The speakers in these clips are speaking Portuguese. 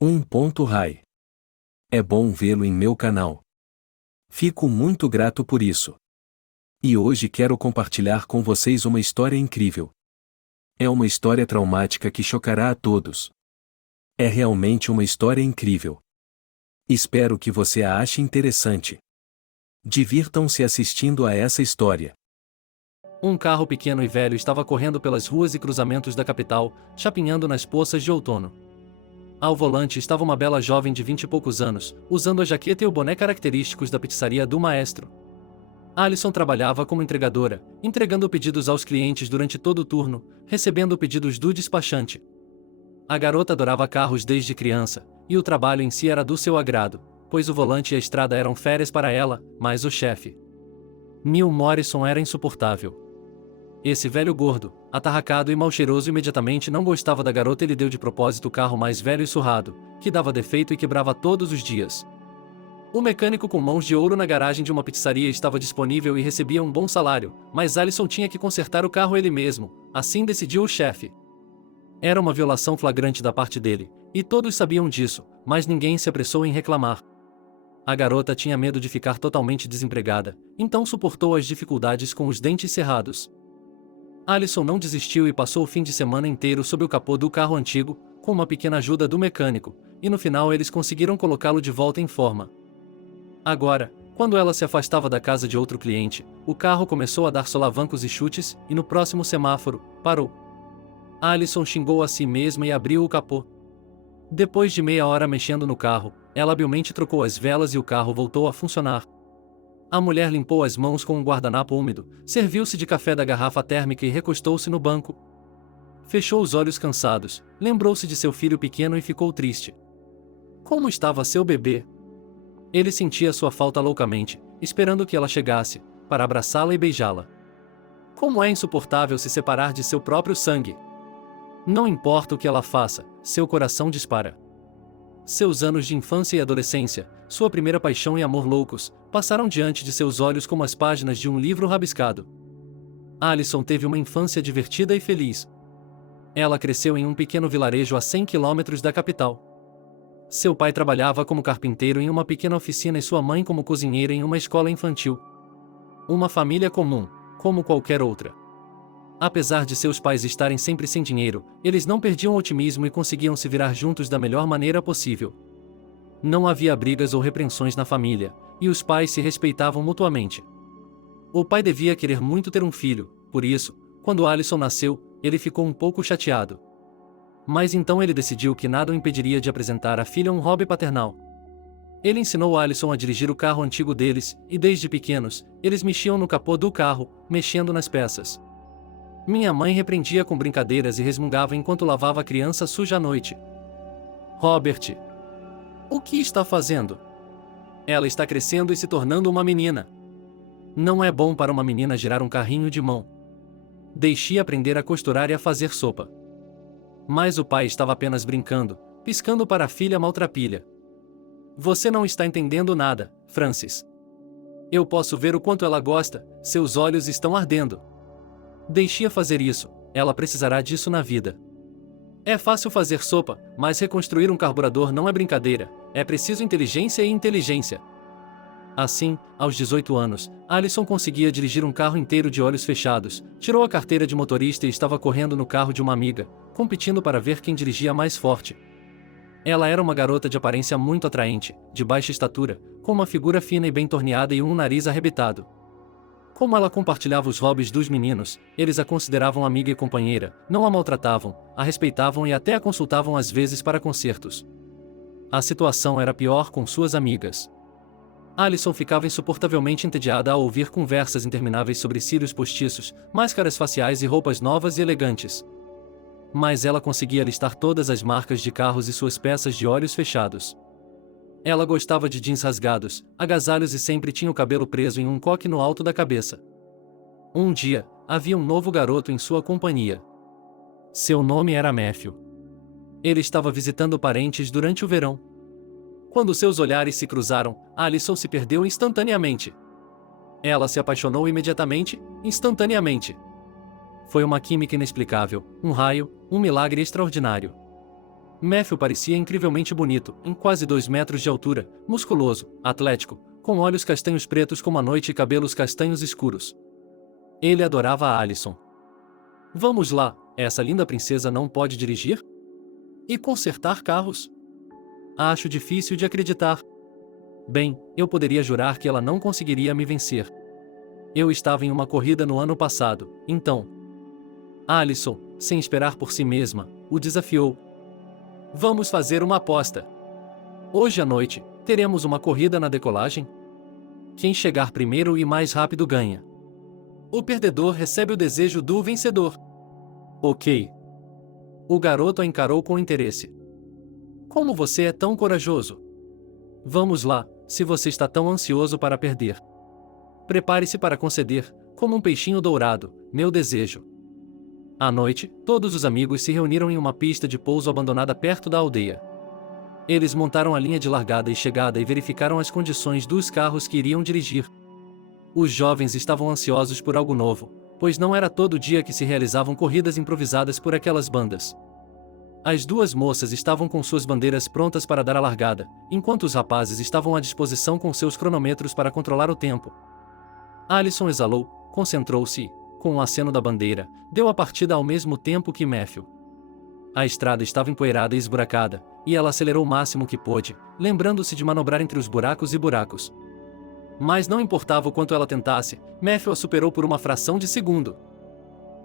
1.Rai. É bom vê-lo em meu canal. Fico muito grato por isso. E hoje quero compartilhar com vocês uma história incrível. É uma história traumática que chocará a todos. É realmente uma história incrível. Espero que você a ache interessante. Divirtam-se assistindo a essa história. Um carro pequeno e velho estava correndo pelas ruas e cruzamentos da capital, chapinhando nas poças de outono. Ao volante estava uma bela jovem de 20 e poucos anos, usando a jaqueta e o boné característicos da pizzaria do maestro. Alison trabalhava como entregadora, entregando pedidos aos clientes durante todo o turno, recebendo pedidos do despachante. A garota adorava carros desde criança, e o trabalho em si era do seu agrado, pois o volante e a estrada eram férias para ela, mas o chefe, Neil Morrison, era insuportável. Esse velho gordo, atarracado e mal cheiroso, imediatamente não gostava da garota e lhe deu de propósito o carro mais velho e surrado, que dava defeito e quebrava todos os dias. O mecânico com mãos de ouro na garagem de uma pizzaria estava disponível e recebia um bom salário, mas Alison tinha que consertar o carro ele mesmo, assim decidiu o chefe. Era uma violação flagrante da parte dele, e todos sabiam disso, mas ninguém se apressou em reclamar. A garota tinha medo de ficar totalmente desempregada, então suportou as dificuldades com os dentes cerrados. Alison não desistiu e passou o fim de semana inteiro sob o capô do carro antigo, com uma pequena ajuda do mecânico, e no final eles conseguiram colocá-lo de volta em forma. Agora, quando ela se afastava da casa de outro cliente, o carro começou a dar solavancos e chutes, e no próximo semáforo, parou. Alison xingou a si mesma e abriu o capô. Depois de meia hora mexendo no carro, ela habilmente trocou as velas e o carro voltou a funcionar. A mulher limpou as mãos com um guardanapo úmido, serviu-se de café da garrafa térmica e recostou-se no banco. Fechou os olhos cansados, lembrou-se de seu filho pequeno e ficou triste. Como estava seu bebê? Ele sentia sua falta loucamente, esperando que ela chegasse, para abraçá-la e beijá-la. Como é insuportável se separar de seu próprio sangue. Não importa o que ela faça, seu coração dispara. Seus anos de infância e adolescência, sua primeira paixão e amor loucos, passaram diante de seus olhos como as páginas de um livro rabiscado. Alison teve uma infância divertida e feliz. Ela cresceu em um pequeno vilarejo a 100 quilômetros da capital. Seu pai trabalhava como carpinteiro em uma pequena oficina e sua mãe como cozinheira em uma escola infantil. Uma família comum, como qualquer outra. Apesar de seus pais estarem sempre sem dinheiro, eles não perdiam o otimismo e conseguiam se virar juntos da melhor maneira possível. Não havia brigas ou repreensões na família, e os pais se respeitavam mutuamente. O pai devia querer muito ter um filho, por isso, quando Alison nasceu, ele ficou um pouco chateado. Mas então ele decidiu que nada o impediria de apresentar à filha um hobby paternal. Ele ensinou Alison a dirigir o carro antigo deles, e desde pequenos, eles mexiam no capô do carro, mexendo nas peças. Minha mãe repreendia com brincadeiras e resmungava enquanto lavava a criança suja à noite. Robert, o que está fazendo? Ela está crescendo e se tornando uma menina. Não é bom para uma menina girar um carrinho de mão. Deixe-a aprender a costurar e a fazer sopa. Mas o pai estava apenas brincando, piscando para a filha maltrapilha. Você não está entendendo nada, Francis. Eu posso ver o quanto ela gosta, seus olhos estão ardendo. Deixe-a fazer isso, ela precisará disso na vida. É fácil fazer sopa, mas reconstruir um carburador não é brincadeira, é preciso inteligência e inteligência. Assim, aos 18 anos, Alison conseguia dirigir um carro inteiro de olhos fechados, tirou a carteira de motorista e estava correndo no carro de uma amiga, competindo para ver quem dirigia mais forte. Ela era uma garota de aparência muito atraente, de baixa estatura, com uma figura fina e bem torneada e um nariz arrebitado. Como ela compartilhava os hobbies dos meninos, eles a consideravam amiga e companheira, não a maltratavam, a respeitavam e até a consultavam às vezes para concertos. A situação era pior com suas amigas. Alison ficava insuportavelmente entediada ao ouvir conversas intermináveis sobre cílios postiços, máscaras faciais e roupas novas e elegantes. Mas ela conseguia listar todas as marcas de carros e suas peças de olhos fechados. Ela gostava de jeans rasgados, agasalhos e sempre tinha o cabelo preso em um coque no alto da cabeça. Um dia, havia um novo garoto em sua companhia. Seu nome era Matthew. Ele estava visitando parentes durante o verão. Quando seus olhares se cruzaram, Alison se perdeu instantaneamente. Ela se apaixonou imediatamente, instantaneamente. Foi uma química inexplicável, um raio, um milagre extraordinário. Matthew parecia incrivelmente bonito, em quase 2 metros de altura, musculoso, atlético, com olhos castanhos pretos como a noite e cabelos castanhos escuros. Ele adorava a Alison. Vamos lá, essa linda princesa não pode dirigir? E consertar carros? Acho difícil de acreditar. Bem, eu poderia jurar que ela não conseguiria me vencer. Eu estava em uma corrida no ano passado, então. Alison, sem esperar por si mesma, o desafiou. Vamos fazer uma aposta. Hoje à noite, teremos uma corrida na decolagem? Quem chegar primeiro e mais rápido ganha. O perdedor recebe o desejo do vencedor. Ok. O garoto a encarou com interesse. Como você é tão corajoso? Vamos lá, se você está tão ansioso para perder. Prepare-se para conceder, como um peixinho dourado, meu desejo. À noite, todos os amigos se reuniram em uma pista de pouso abandonada perto da aldeia. Eles montaram a linha de largada e chegada e verificaram as condições dos carros que iriam dirigir. Os jovens estavam ansiosos por algo novo, pois não era todo dia que se realizavam corridas improvisadas por aquelas bandas. As duas moças estavam com suas bandeiras prontas para dar a largada, enquanto os rapazes estavam à disposição com seus cronômetros para controlar o tempo. Alison exalou, concentrou-se e, com um aceno da bandeira, deu a partida ao mesmo tempo que Matthew. A estrada estava empoeirada e esburacada, e ela acelerou o máximo que pôde, lembrando-se de manobrar entre os buracos e buracos. Mas não importava o quanto ela tentasse, Matthew a superou por uma fração de segundo.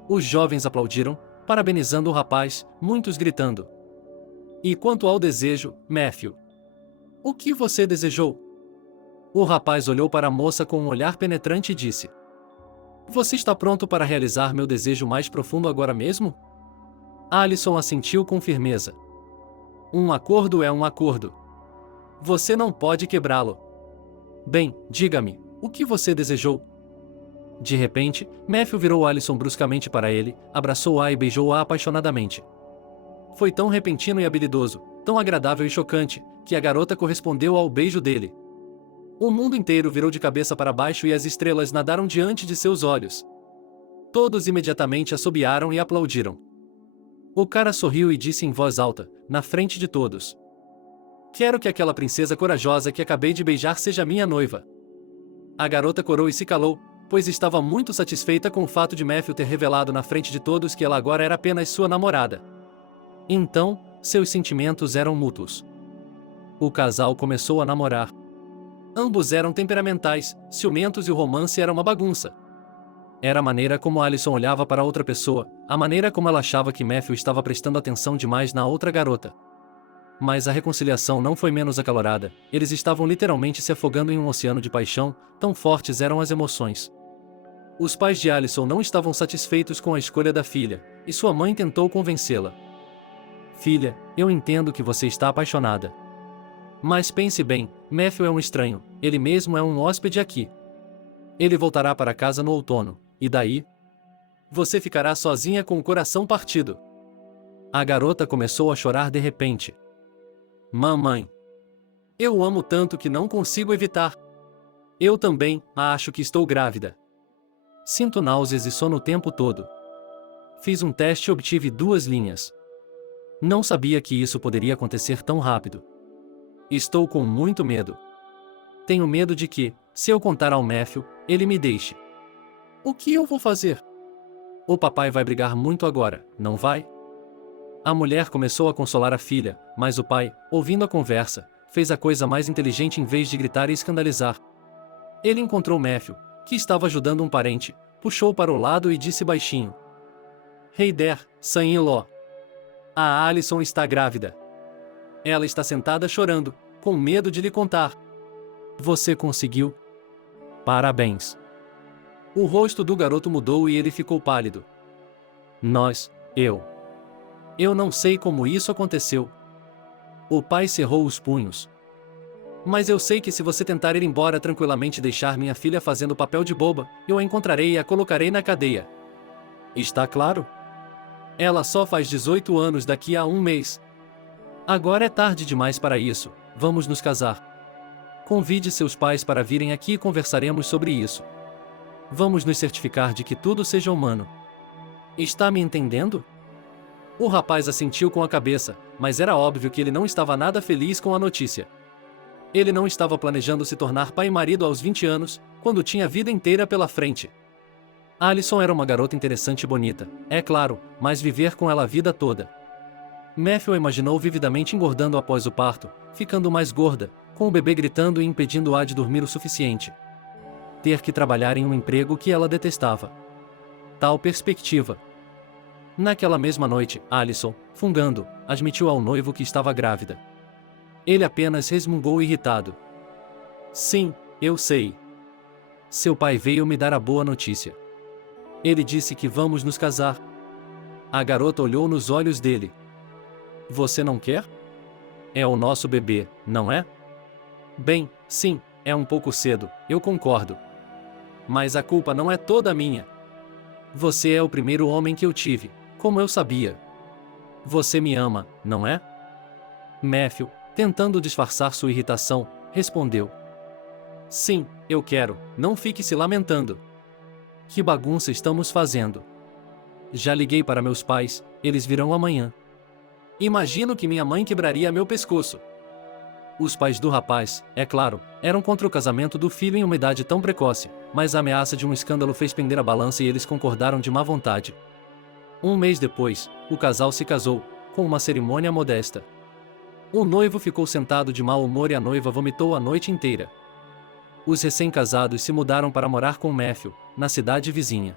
Os jovens aplaudiram, parabenizando o rapaz, muitos gritando. E quanto ao desejo, Matthew? O que você desejou? O rapaz olhou para a moça com um olhar penetrante e disse: Você está pronto para realizar meu desejo mais profundo agora mesmo? Alison assentiu com firmeza. Um acordo é um acordo. Você não pode quebrá-lo. Bem, diga-me, o que você desejou? De repente, Matthew virou Alison bruscamente para ele, abraçou-a e beijou-a apaixonadamente. Foi tão repentino e habilidoso, tão agradável e chocante, que a garota correspondeu ao beijo dele. O mundo inteiro virou de cabeça para baixo e as estrelas nadaram diante de seus olhos. Todos imediatamente assobiaram e aplaudiram. O cara sorriu e disse em voz alta, na frente de todos: Quero que aquela princesa corajosa que acabei de beijar seja minha noiva. A garota corou e se calou, pois estava muito satisfeita com o fato de Matthew ter revelado na frente de todos que ela agora era apenas sua namorada. Então, seus sentimentos eram mútuos. O casal começou a namorar. Ambos eram temperamentais, ciumentos e o romance era uma bagunça. Era a maneira como Alison olhava para outra pessoa, a maneira como ela achava que Matthew estava prestando atenção demais na outra garota. Mas a reconciliação não foi menos acalorada, eles estavam literalmente se afogando em um oceano de paixão, tão fortes eram as emoções. Os pais de Alison não estavam satisfeitos com a escolha da filha, e sua mãe tentou convencê-la. Filha, eu entendo que você está apaixonada. Mas pense bem, Matthew é um estranho, ele mesmo é um hóspede aqui. Ele voltará para casa no outono, e daí? Você ficará sozinha com o coração partido. A garota começou a chorar de repente. Mamãe. Eu o amo tanto que não consigo evitar. Eu também, acho que estou grávida. Sinto náuseas e sono o tempo todo. Fiz um teste e obtive 2 linhas. Não sabia que isso poderia acontecer tão rápido. Estou com muito medo. Tenho medo de que, se eu contar ao Matthew, ele me deixe. O que eu vou fazer? O papai vai brigar muito agora, não vai? A mulher começou a consolar a filha, mas o pai, ouvindo a conversa, fez a coisa mais inteligente em vez de gritar e escandalizar. Ele encontrou Matthew, que estava ajudando um parente, puxou para o lado e disse baixinho: Heider, son-in-law. A Alison está grávida. Ela está sentada chorando, com medo de lhe contar. Você conseguiu? Parabéns. O rosto do garoto mudou e ele ficou pálido. Eu não sei como isso aconteceu. O pai cerrou os punhos. Mas eu sei que se você tentar ir embora tranquilamente e deixar minha filha fazendo o papel de boba, eu a encontrarei e a colocarei na cadeia. Está claro? Ela só faz 18 anos daqui a um mês. Agora é tarde demais para isso, vamos nos casar. Convide seus pais para virem aqui e conversaremos sobre isso. Vamos nos certificar de que tudo seja humano. Está me entendendo? O rapaz assentiu com a cabeça, mas era óbvio que ele não estava nada feliz com a notícia. Ele não estava planejando se tornar pai e marido aos 20 anos, quando tinha a vida inteira pela frente. Alison era uma garota interessante e bonita, é claro, mas viver com ela a vida toda. Matthew a imaginou vividamente engordando após o parto, ficando mais gorda, com o bebê gritando e impedindo-a de dormir o suficiente. Ter que trabalhar em um emprego que ela detestava. Tal perspectiva. Naquela mesma noite, Alison, fungando, admitiu ao noivo que estava grávida. Ele apenas resmungou irritado. Sim, eu sei. Seu pai veio me dar a boa notícia. Ele disse que vamos nos casar. A garota olhou nos olhos dele. Você não quer? É o nosso bebê, não é? Bem, sim, é um pouco cedo, eu concordo. Mas a culpa não é toda minha. Você é o primeiro homem que eu tive, como eu sabia. Você me ama, não é? Matthew, tentando disfarçar sua irritação, respondeu. Sim, eu quero, não fique se lamentando. Que bagunça estamos fazendo? Já liguei para meus pais, eles virão amanhã. Imagino que minha mãe quebraria meu pescoço. Os pais do rapaz, é claro, eram contra o casamento do filho em uma idade tão precoce, mas a ameaça de um escândalo fez pender a balança e eles concordaram de má vontade. Um mês depois, o casal se casou, com uma cerimônia modesta. O noivo ficou sentado de mau humor e a noiva vomitou a noite inteira. Os recém-casados se mudaram para morar com Matthew, na cidade vizinha.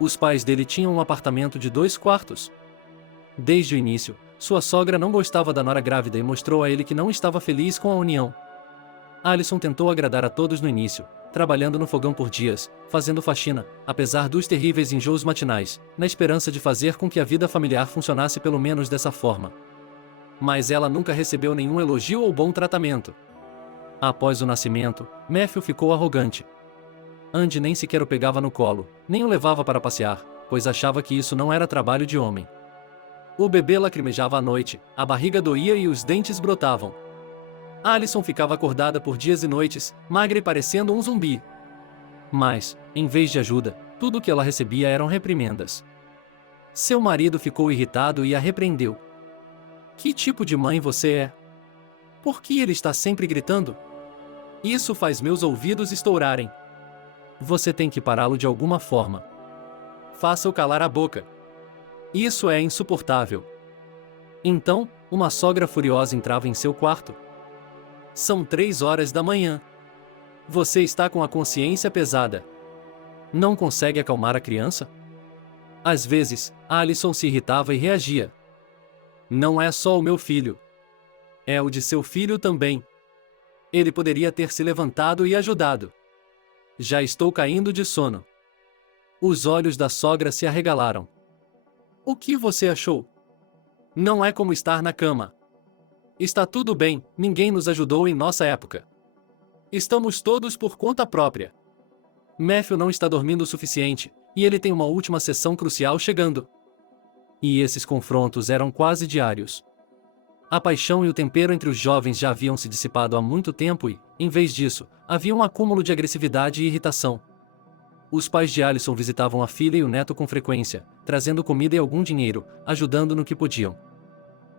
Os pais dele tinham um apartamento de 2 quartos. Desde o início, sua sogra não gostava da nora grávida e mostrou a ele que não estava feliz com a união. Alison tentou agradar a todos no início, trabalhando no fogão por dias, fazendo faxina, apesar dos terríveis enjoos matinais, na esperança de fazer com que a vida familiar funcionasse pelo menos dessa forma. Mas ela nunca recebeu nenhum elogio ou bom tratamento. Após o nascimento, Matthew ficou arrogante. Andy nem sequer o pegava no colo, nem o levava para passear, pois achava que isso não era trabalho de homem. O bebê lacrimejava à noite, a barriga doía e os dentes brotavam. Alison ficava acordada por dias e noites, magra e parecendo um zumbi. Mas, em vez de ajuda, tudo o que ela recebia eram reprimendas. Seu marido ficou irritado e a repreendeu. Que tipo de mãe você é? Por que ele está sempre gritando? Isso faz meus ouvidos estourarem. Você tem que pará-lo de alguma forma. Faça-o calar a boca. Isso é insuportável. Então, uma sogra furiosa entrava em seu quarto. São 3 horas da manhã. Você está com a consciência pesada. Não consegue acalmar a criança? Às vezes, Alison se irritava e reagia. Não é só o meu filho. É o de seu filho também. Ele poderia ter se levantado e ajudado. Já estou caindo de sono. Os olhos da sogra se arregalaram. O que você achou? Não é como estar na cama. Está tudo bem, ninguém nos ajudou em nossa época. Estamos todos por conta própria. Matthew não está dormindo o suficiente, e ele tem uma última sessão crucial chegando. E esses confrontos eram quase diários. A paixão e o tempero entre os jovens já haviam se dissipado há muito tempo e, em vez disso, havia um acúmulo de agressividade e irritação. Os pais de Alison visitavam a filha e o neto com frequência, trazendo comida e algum dinheiro, ajudando no que podiam.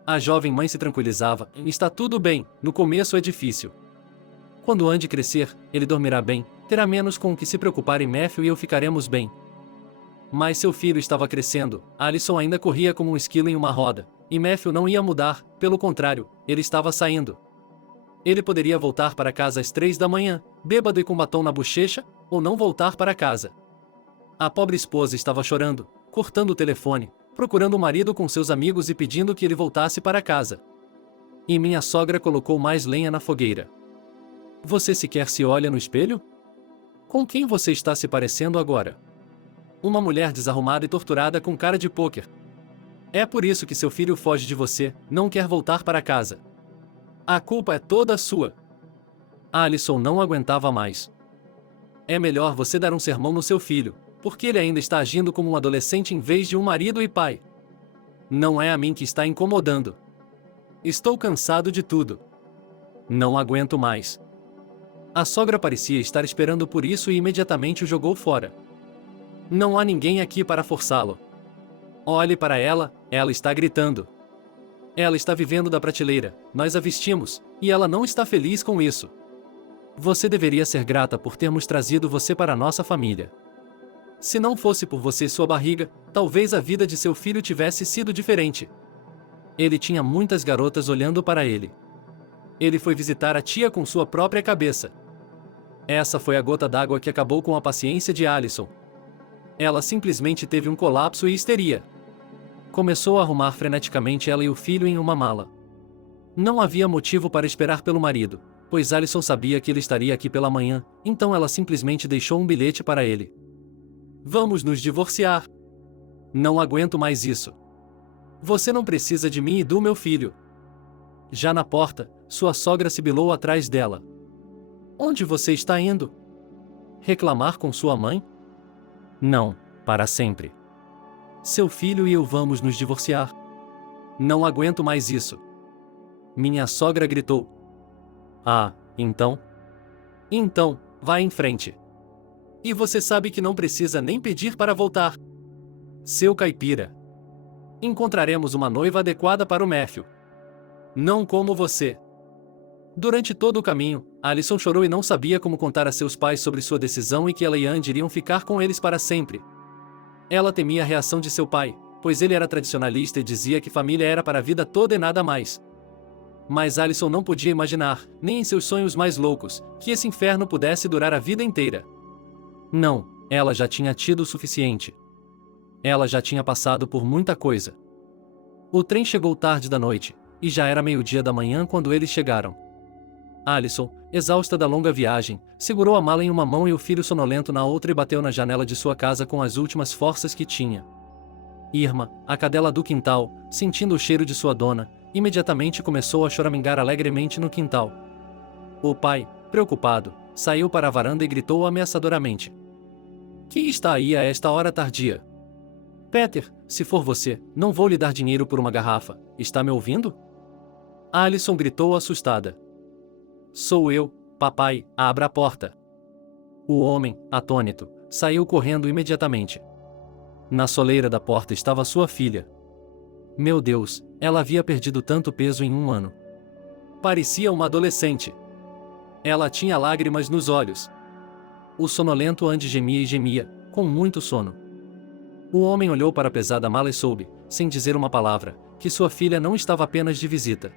A jovem mãe se tranquilizava, está tudo bem, no começo é difícil. Quando Andy crescer, ele dormirá bem, terá menos com o que se preocupar e Matthew e eu ficaremos bem. Mas seu filho estava crescendo, Alison ainda corria como um esquilo em uma roda, e Matthew não ia mudar, pelo contrário, ele estava saindo. Ele poderia voltar para casa às 3 da manhã, bêbado e com batom na bochecha, ou não voltar para casa. A pobre esposa estava chorando, cortando o telefone, procurando o marido com seus amigos e pedindo que ele voltasse para casa. E minha sogra colocou mais lenha na fogueira. Você sequer se olha no espelho? Com quem você está se parecendo agora? Uma mulher desarrumada e torturada com cara de pôquer. É por isso que seu filho foge de você, não quer voltar para casa. A culpa é toda sua. Alison não aguentava mais. É melhor você dar um sermão no seu filho, porque ele ainda está agindo como um adolescente em vez de um marido e pai. Não é a mim que está incomodando. Estou cansado de tudo. Não aguento mais. A sogra parecia estar esperando por isso e imediatamente o jogou fora. Não há ninguém aqui para forçá-lo. Olhe para ela, ela está gritando. Ela está vivendo da prateleira, nós a vestimos, e ela não está feliz com isso. Você deveria ser grata por termos trazido você para a nossa família. Se não fosse por você e sua barriga, talvez a vida de seu filho tivesse sido diferente. Ele tinha muitas garotas olhando para ele. Ele foi visitar a tia com sua própria cabeça. Essa foi a gota d'água que acabou com a paciência de Alison. Ela simplesmente teve um colapso e histeria. Começou a arrumar freneticamente ela e o filho em uma mala. Não havia motivo para esperar pelo marido, pois Alison sabia que ele estaria aqui pela manhã, então ela simplesmente deixou um bilhete para ele. Vamos nos divorciar. Não aguento mais isso. Você não precisa de mim e do meu filho. Já na porta, sua sogra sibilou atrás dela. Onde você está indo? Reclamar com sua mãe? Não, para sempre. Seu filho e eu vamos nos divorciar. Não aguento mais isso. Minha sogra gritou. Ah, então? Então, vá em frente. E você sabe que não precisa nem pedir para voltar. Seu caipira. Encontraremos uma noiva adequada para o Matthew. Não como você. Durante todo o caminho, Alison chorou e não sabia como contar a seus pais sobre sua decisão e que ela e Andy iriam ficar com eles para sempre. Ela temia a reação de seu pai, pois ele era tradicionalista e dizia que família era para a vida toda e nada mais. Mas Alison não podia imaginar, nem em seus sonhos mais loucos, que esse inferno pudesse durar a vida inteira. Não, ela já tinha tido o suficiente. Ela já tinha passado por muita coisa. O trem chegou tarde da noite, e já era meio-dia da manhã quando eles chegaram. Alison, exausta da longa viagem, segurou a mala em uma mão e o filho sonolento na outra e bateu na janela de sua casa com as últimas forças que tinha. Irma, a cadela do quintal, sentindo o cheiro de sua dona, imediatamente começou a choramingar alegremente no quintal. O pai, preocupado, saiu para a varanda e gritou ameaçadoramente. Quem está aí a esta hora tardia? Peter, se for você, não vou lhe dar dinheiro por uma garrafa, está me ouvindo? Alison gritou assustada. Sou eu, papai, abra a porta. O homem, atônito, saiu correndo imediatamente. Na soleira da porta estava sua filha. Meu Deus, ela havia perdido tanto peso em um ano. Parecia uma adolescente. Ela tinha lágrimas nos olhos. O sonolento Andy gemia e gemia, com muito sono. O homem olhou para a pesada mala e soube, sem dizer uma palavra, que sua filha não estava apenas de visita.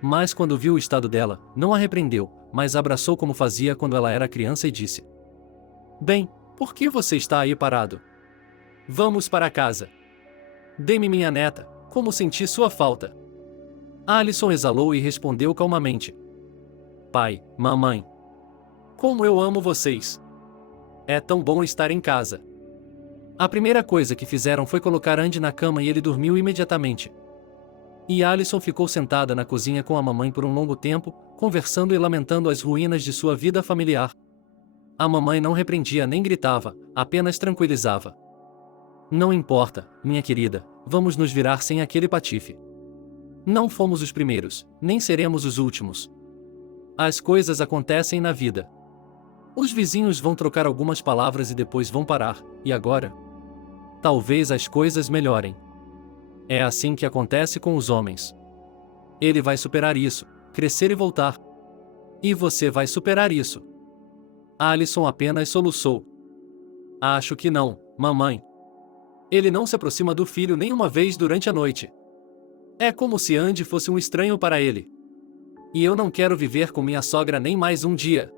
Mas quando viu o estado dela, não a repreendeu, mas a abraçou como fazia quando ela era criança e disse: Bem, por que você está aí parado? Vamos para casa. Dê-me minha neta, como senti sua falta. Alison exalou e respondeu calmamente: Pai, mamãe. Como eu amo vocês. É tão bom estar em casa. A primeira coisa que fizeram foi colocar Andy na cama e ele dormiu imediatamente. E Alison ficou sentada na cozinha com a mamãe por um longo tempo, conversando e lamentando as ruínas de sua vida familiar. A mamãe não repreendia nem gritava, apenas tranquilizava. Não importa, minha querida, vamos nos virar sem aquele patife. Não fomos os primeiros, nem seremos os últimos. As coisas acontecem na vida. Os vizinhos vão trocar algumas palavras e depois vão parar, e agora? Talvez as coisas melhorem. É assim que acontece com os homens. Ele vai superar isso, crescer e voltar. E você vai superar isso. Alison apenas soluçou. Acho que não, mamãe. Ele não se aproxima do filho nem uma vez durante a noite. É como se Andy fosse um estranho para ele. E eu não quero viver com minha sogra nem mais um dia.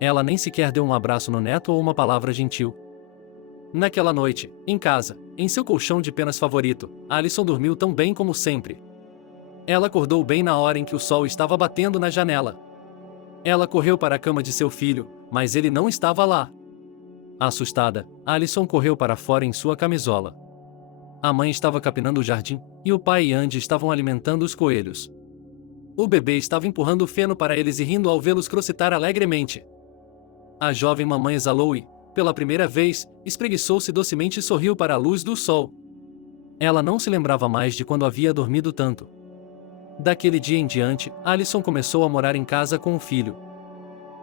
Ela nem sequer deu um abraço no neto ou uma palavra gentil. Naquela noite, em casa, em seu colchão de penas favorito, Alison dormiu tão bem como sempre. Ela acordou bem na hora em que o sol estava batendo na janela. Ela correu para a cama de seu filho, mas ele não estava lá. Assustada, Alison correu para fora em sua camisola. A mãe estava capinando o jardim, e o pai e Andy estavam alimentando os coelhos. O bebê estava empurrando o feno para eles e rindo ao vê-los crocitar alegremente. A jovem mamãe exalou e, pela primeira vez, espreguiçou-se docemente e sorriu para a luz do sol. Ela não se lembrava mais de quando havia dormido tanto. Daquele dia em diante, Alison começou a morar em casa com o filho.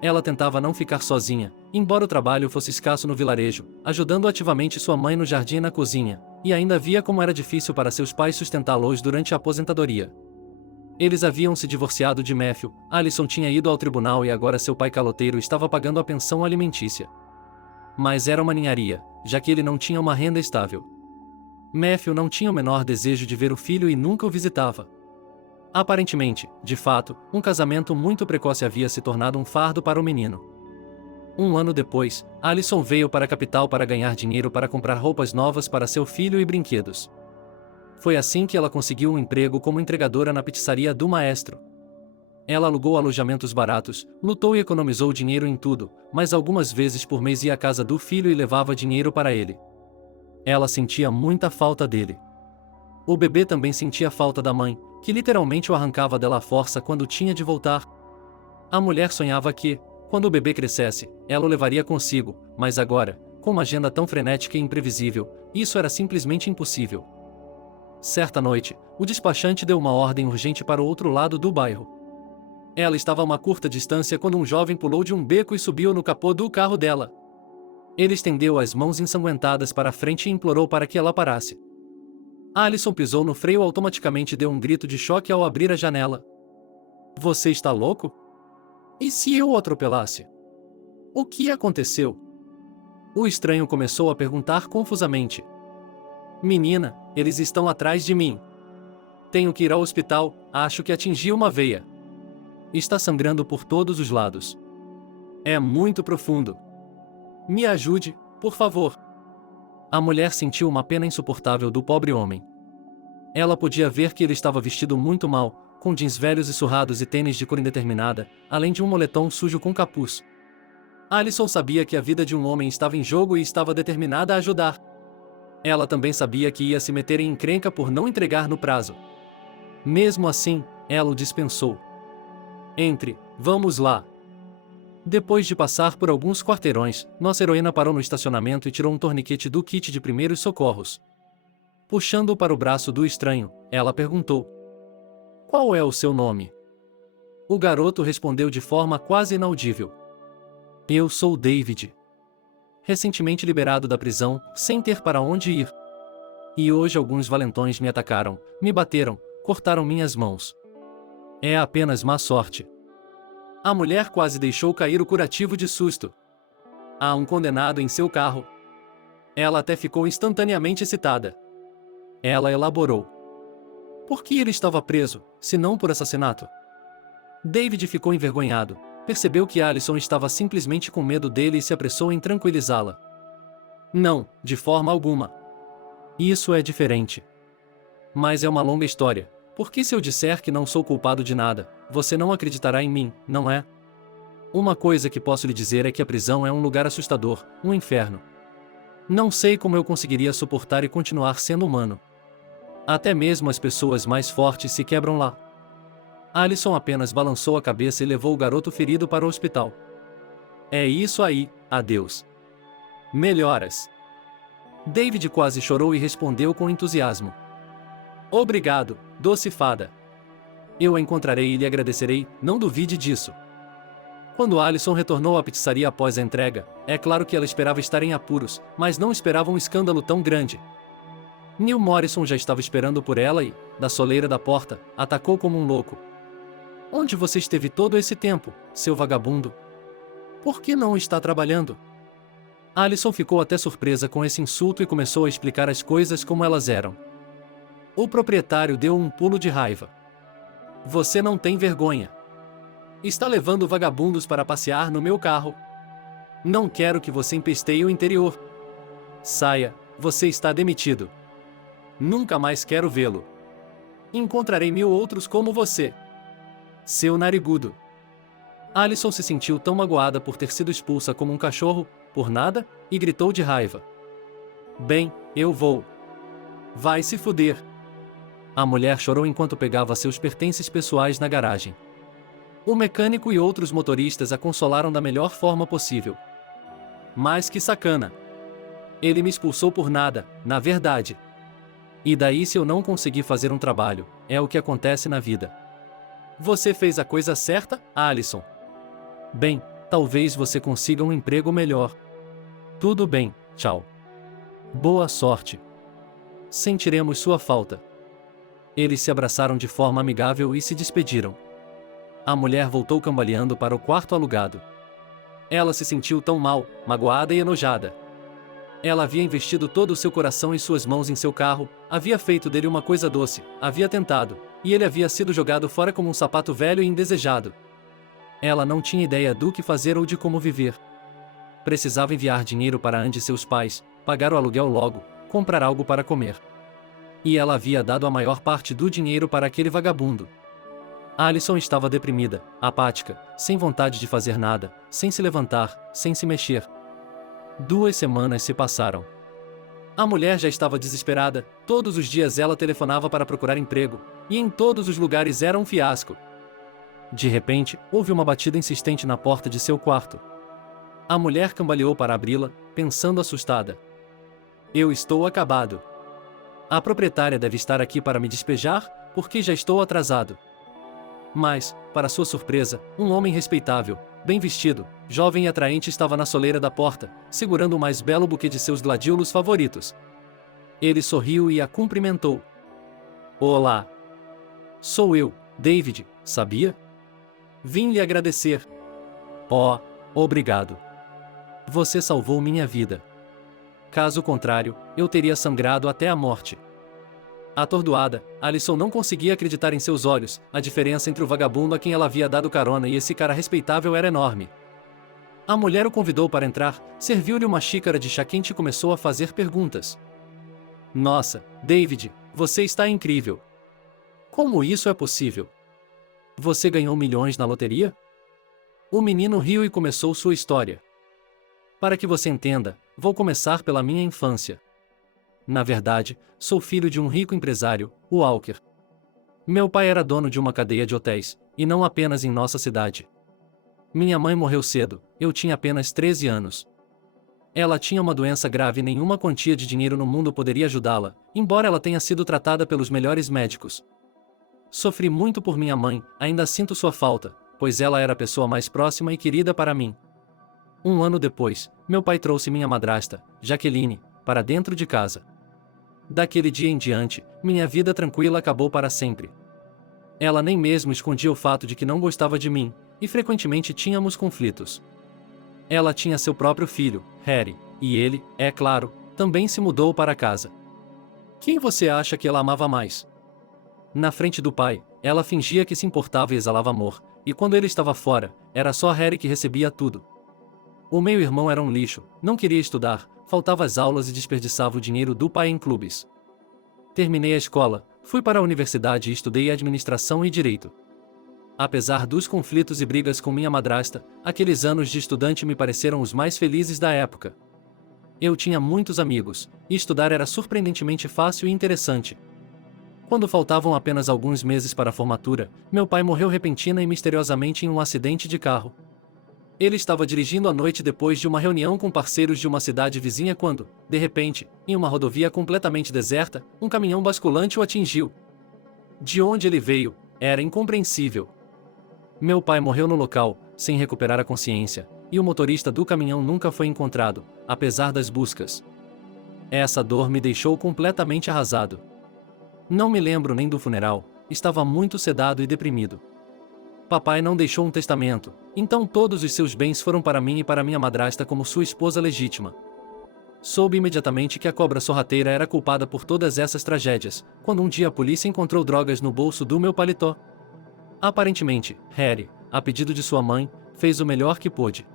Ela tentava não ficar sozinha, embora o trabalho fosse escasso no vilarejo, ajudando ativamente sua mãe no jardim e na cozinha, e ainda via como era difícil para seus pais sustentá-los durante a aposentadoria. Eles haviam se divorciado de Matthew, Alison tinha ido ao tribunal e agora seu pai caloteiro estava pagando a pensão alimentícia. Mas era uma ninharia, já que ele não tinha uma renda estável. Matthew não tinha o menor desejo de ver o filho e nunca o visitava. Aparentemente, de fato, um casamento muito precoce havia se tornado um fardo para o menino. Um ano depois, Alison veio para a capital para ganhar dinheiro para comprar roupas novas para seu filho e brinquedos. Foi assim que ela conseguiu um emprego como entregadora na pizzaria do maestro. Ela alugou alojamentos baratos, lutou e economizou dinheiro em tudo, mas algumas vezes por mês ia à casa do filho e levava dinheiro para ele. Ela sentia muita falta dele. O bebê também sentia falta da mãe, que literalmente o arrancava dela à força quando tinha de voltar. A mulher sonhava que, quando o bebê crescesse, ela o levaria consigo, mas agora, com uma agenda tão frenética e imprevisível, isso era simplesmente impossível. Certa noite, o despachante deu uma ordem urgente para o outro lado do bairro. Ela estava a uma curta distância quando um jovem pulou de um beco e subiu no capô do carro dela. Ele estendeu as mãos ensanguentadas para a frente e implorou para que ela parasse. Alison pisou no freio e automaticamente deu um grito de choque ao abrir a janela. Você está louco? E se eu o atropelasse? O que aconteceu? O estranho começou a perguntar confusamente. Menina, eles estão atrás de mim. Tenho que ir ao hospital, acho que atingi uma veia. Está sangrando por todos os lados. É muito profundo. Me ajude, por favor. A mulher sentiu uma pena insuportável do pobre homem. Ela podia ver que ele estava vestido muito mal, com jeans velhos e surrados e tênis de cor indeterminada, além de um moletom sujo com capuz. Alison sabia que a vida de um homem estava em jogo e estava determinada a ajudar. Ela também sabia que ia se meter em encrenca por não entregar no prazo. Mesmo assim, ela o dispensou. Entre, vamos lá. Depois de passar por alguns quarteirões, nossa heroína parou no estacionamento e tirou um torniquete do kit de primeiros socorros. Puxando-o para o braço do estranho, ela perguntou: qual é o seu nome? O garoto respondeu de forma quase inaudível: eu sou David. Recentemente liberado da prisão, sem ter para onde ir. E hoje alguns valentões me atacaram, me bateram, cortaram minhas mãos. É apenas má sorte. A mulher quase deixou cair o curativo de susto. Há um condenado em seu carro. Ela até ficou instantaneamente excitada. Ela elaborou: por que ele estava preso, se não por assassinato? David ficou envergonhado. Percebeu que Alison estava simplesmente com medo dele e se apressou em tranquilizá-la. Não, de forma alguma. Isso é diferente. Mas é uma longa história, porque se eu disser que não sou culpado de nada, você não acreditará em mim, não é? Uma coisa que posso lhe dizer é que a prisão é um lugar assustador, um inferno. Não sei como eu conseguiria suportar e continuar sendo humano. Até mesmo as pessoas mais fortes se quebram lá. Alison apenas balançou a cabeça e levou o garoto ferido para o hospital. É isso aí, adeus. Melhoras. David quase chorou e respondeu com entusiasmo. Obrigado, doce fada. Eu a encontrarei e lhe agradecerei, não duvide disso. Quando Alison retornou à pizzaria após a entrega, é claro que ela esperava estar em apuros, mas não esperava um escândalo tão grande. Neil Morrison já estava esperando por ela e, da soleira da porta, atacou como um louco. Onde você esteve todo esse tempo, seu vagabundo? Por que não está trabalhando? Alison ficou até surpresa com esse insulto e começou a explicar as coisas como elas eram. O proprietário deu um pulo de raiva. Você não tem vergonha. Está levando vagabundos para passear no meu carro. Não quero que você empesteie o interior. Saia, você está demitido. Nunca mais quero vê-lo. Encontrarei 1000 outros como você. Seu narigudo. Alison se sentiu tão magoada por ter sido expulsa como um cachorro, por nada, e gritou de raiva. Bem, eu vou. Vai se fuder. A mulher chorou enquanto pegava seus pertences pessoais na garagem. O mecânico e outros motoristas a consolaram da melhor forma possível. Mas que sacana. Ele me expulsou por nada, na verdade. E daí se eu não conseguir fazer um trabalho, é o que acontece na vida. Você fez a coisa certa, Alison. Bem, talvez você consiga um emprego melhor. Tudo bem, tchau. Boa sorte. Sentiremos sua falta. Eles se abraçaram de forma amigável e se despediram. A mulher voltou cambaleando para o quarto alugado. Ela se sentiu tão mal, magoada e enojada. Ela havia investido todo o seu coração e suas mãos em seu carro, havia feito dele uma coisa doce, havia tentado, e ele havia sido jogado fora como um sapato velho e indesejado. Ela não tinha ideia do que fazer ou de como viver. Precisava enviar dinheiro para Andy e seus pais, pagar o aluguel logo, comprar algo para comer. E ela havia dado a maior parte do dinheiro para aquele vagabundo. Alison estava deprimida, apática, sem vontade de fazer nada, sem se levantar, sem se mexer. 2 semanas se passaram. A mulher já estava desesperada, todos os dias ela telefonava para procurar emprego, e em todos os lugares era um fiasco. De repente, houve uma batida insistente na porta de seu quarto. A mulher cambaleou para abri-la, pensando assustada. Eu estou acabado. A proprietária deve estar aqui para me despejar, porque já estou atrasado. Mas, para sua surpresa, um homem respeitável, bem vestido, jovem e atraente estava na soleira da porta, segurando o mais belo buquê de seus gladiolos favoritos. Ele sorriu e a cumprimentou. Olá. Sou eu, David, sabia? Vim lhe agradecer. Oh, obrigado. Você salvou minha vida. Caso contrário, eu teria sangrado até a morte. Atordoada, Alison não conseguia acreditar em seus olhos, a diferença entre o vagabundo a quem ela havia dado carona e esse cara respeitável era enorme. A mulher o convidou para entrar, serviu-lhe uma xícara de chá quente e começou a fazer perguntas. Nossa, David, você está incrível. Como isso é possível? Você ganhou milhões na loteria? O menino riu e começou sua história. Para que você entenda, vou começar pela minha infância. Na verdade, sou filho de um rico empresário, o Walker. Meu pai era dono de uma cadeia de hotéis, e não apenas em nossa cidade. Minha mãe morreu cedo, eu tinha apenas 13 anos. Ela tinha uma doença grave e nenhuma quantia de dinheiro no mundo poderia ajudá-la, embora ela tenha sido tratada pelos melhores médicos. Sofri muito por minha mãe, ainda sinto sua falta, pois ela era a pessoa mais próxima e querida para mim. 1 ano depois, meu pai trouxe minha madrasta, Jacqueline, para dentro de casa. Daquele dia em diante, minha vida tranquila acabou para sempre. Ela nem mesmo escondia o fato de que não gostava de mim, e frequentemente tínhamos conflitos. Ela tinha seu próprio filho, Harry, e ele, é claro, também se mudou para casa. Quem você acha que ela amava mais? Na frente do pai, ela fingia que se importava e exalava amor, e quando ele estava fora, era só Harry que recebia tudo. O meio-irmão era um lixo, não queria estudar, faltava às aulas e desperdiçava o dinheiro do pai em clubes. Terminei a escola, fui para a universidade e estudei administração e direito. Apesar dos conflitos e brigas com minha madrasta, aqueles anos de estudante me pareceram os mais felizes da época. Eu tinha muitos amigos, e estudar era surpreendentemente fácil e interessante. Quando faltavam apenas alguns meses para a formatura, meu pai morreu repentina e misteriosamente em um acidente de carro. Ele estava dirigindo à noite depois de uma reunião com parceiros de uma cidade vizinha quando, de repente, em uma rodovia completamente deserta, um caminhão basculante o atingiu. De onde ele veio, era incompreensível. Meu pai morreu no local, sem recuperar a consciência, e o motorista do caminhão nunca foi encontrado, apesar das buscas. Essa dor me deixou completamente arrasado. Não me lembro nem do funeral, estava muito sedado e deprimido. Papai não deixou um testamento, então todos os seus bens foram para mim e para minha madrasta como sua esposa legítima. Soube imediatamente que a cobra sorrateira era culpada por todas essas tragédias, quando um dia a polícia encontrou drogas no bolso do meu paletó. Aparentemente, Harry, a pedido de sua mãe, fez o melhor que pôde.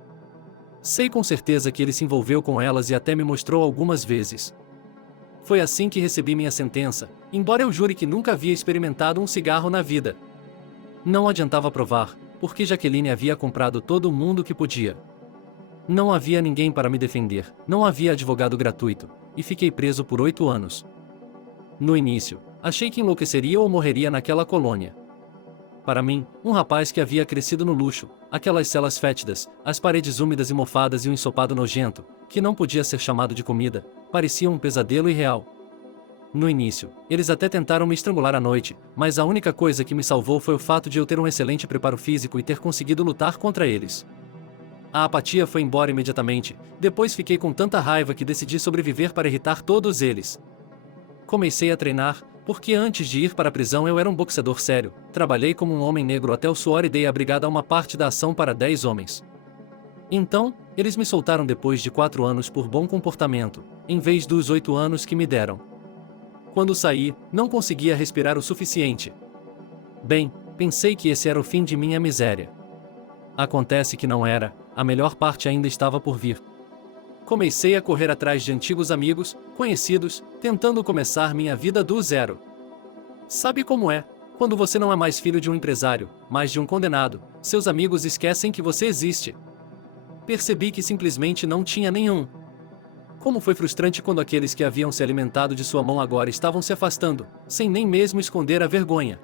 Sei com certeza que ele se envolveu com elas e até me mostrou algumas vezes. Foi assim que recebi minha sentença, embora eu jure que nunca havia experimentado um cigarro na vida. Não adiantava provar, porque Jacqueline havia comprado todo mundo que podia. Não havia ninguém para me defender, não havia advogado gratuito, e fiquei preso por 8 anos. No início, achei que enlouqueceria ou morreria naquela colônia. Para mim, um rapaz que havia crescido no luxo, aquelas celas fétidas, as paredes úmidas e mofadas e um ensopado nojento, que não podia ser chamado de comida, parecia um pesadelo irreal. No início, eles até tentaram me estrangular à noite, mas a única coisa que me salvou foi o fato de eu ter um excelente preparo físico e ter conseguido lutar contra eles. A apatia foi embora imediatamente, depois fiquei com tanta raiva que decidi sobreviver para irritar todos eles. Comecei a treinar, porque antes de ir para a prisão eu era um boxeador sério. Trabalhei como um homem negro até o suor e dei a brigada a uma parte da ação para 10 homens. Então, eles me soltaram depois de 4 anos por bom comportamento, em vez dos 8 anos que me deram. Quando saí, não conseguia respirar o suficiente. Bem, pensei que esse era o fim de minha miséria. Acontece que não era, a melhor parte ainda estava por vir. Comecei a correr atrás de antigos amigos, conhecidos, tentando começar minha vida do zero. Sabe como é? Quando você não é mais filho de um empresário, mas de um condenado, seus amigos esquecem que você existe. Percebi que simplesmente não tinha nenhum. Como foi frustrante quando aqueles que haviam se alimentado de sua mão agora estavam se afastando, sem nem mesmo esconder a vergonha.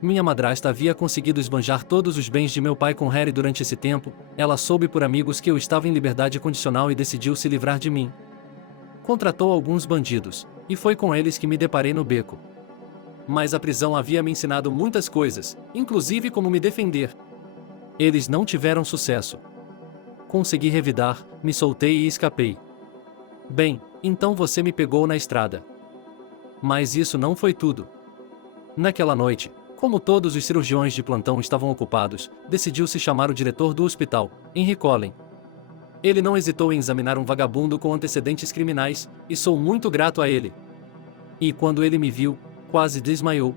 Minha madrasta havia conseguido esbanjar todos os bens de meu pai com Harry durante esse tempo. Ela soube por amigos que eu estava em liberdade condicional e decidiu se livrar de mim. Contratou alguns bandidos, e foi com eles que me deparei no beco. Mas a prisão havia me ensinado muitas coisas, inclusive como me defender. Eles não tiveram sucesso. Consegui revidar, me soltei e escapei. Bem, então você me pegou na estrada. Mas isso não foi tudo. Naquela noite, como todos os cirurgiões de plantão estavam ocupados, decidiu-se chamar o diretor do hospital, Henry Collen. Ele não hesitou em examinar um vagabundo com antecedentes criminais, e sou muito grato a ele. E quando ele me viu, quase desmaiou.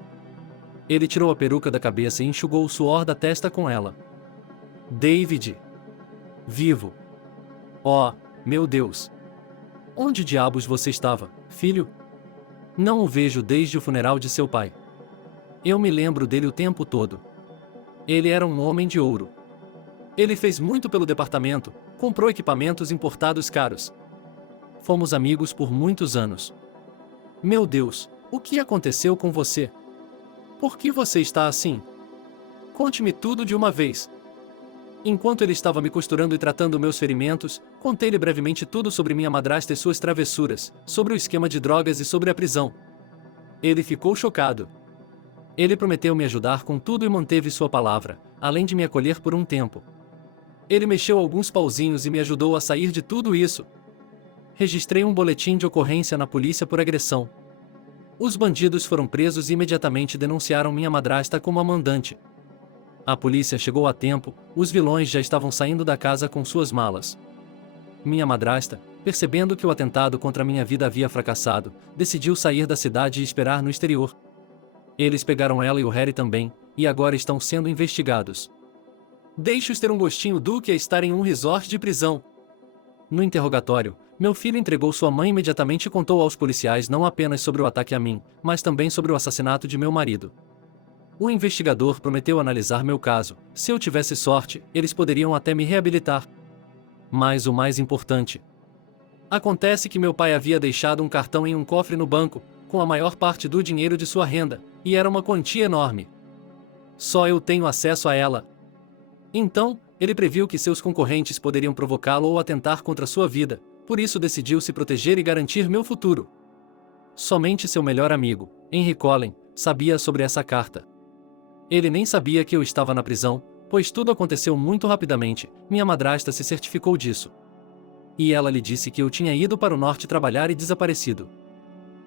Ele tirou a peruca da cabeça e enxugou o suor da testa com ela. David. Vivo. Oh, meu Deus. Onde diabos você estava, filho? Não o vejo desde o funeral de seu pai. Eu me lembro dele o tempo todo. Ele era um homem de ouro. Ele fez muito pelo departamento, comprou equipamentos importados caros. Fomos amigos por muitos anos. Meu Deus, o que aconteceu com você? Por que você está assim? Conte-me tudo de uma vez. Enquanto ele estava me costurando e tratando meus ferimentos, contei-lhe brevemente tudo sobre minha madrasta e suas travessuras, sobre o esquema de drogas e sobre a prisão. Ele ficou chocado. Ele prometeu me ajudar com tudo e manteve sua palavra, além de me acolher por um tempo. Ele mexeu alguns pauzinhos e me ajudou a sair de tudo isso. Registrei um boletim de ocorrência na polícia por agressão. Os bandidos foram presos e imediatamente denunciaram minha madrasta como a mandante. A polícia chegou a tempo, os vilões já estavam saindo da casa com suas malas. Minha madrasta, percebendo que o atentado contra minha vida havia fracassado, decidiu sair da cidade e esperar no exterior. Eles pegaram ela e o Harry também, e agora estão sendo investigados. Deixe-os ter um gostinho do que é estar em um resort de prisão. No interrogatório, meu filho entregou sua mãe imediatamente e contou aos policiais não apenas sobre o ataque a mim, mas também sobre o assassinato de meu marido. O investigador prometeu analisar meu caso. Se eu tivesse sorte, eles poderiam até me reabilitar. Mas o mais importante. Acontece que meu pai havia deixado um cartão em um cofre no banco, com a maior parte do dinheiro de sua renda, e era uma quantia enorme. Só eu tenho acesso a ela. Então, ele previu que seus concorrentes poderiam provocá-lo ou atentar contra sua vida, por isso decidiu se proteger e garantir meu futuro. Somente seu melhor amigo, Henry Collen, sabia sobre essa carta. Ele nem sabia que eu estava na prisão, pois tudo aconteceu muito rapidamente, minha madrasta se certificou disso. E ela lhe disse que eu tinha ido para o norte trabalhar e desaparecido.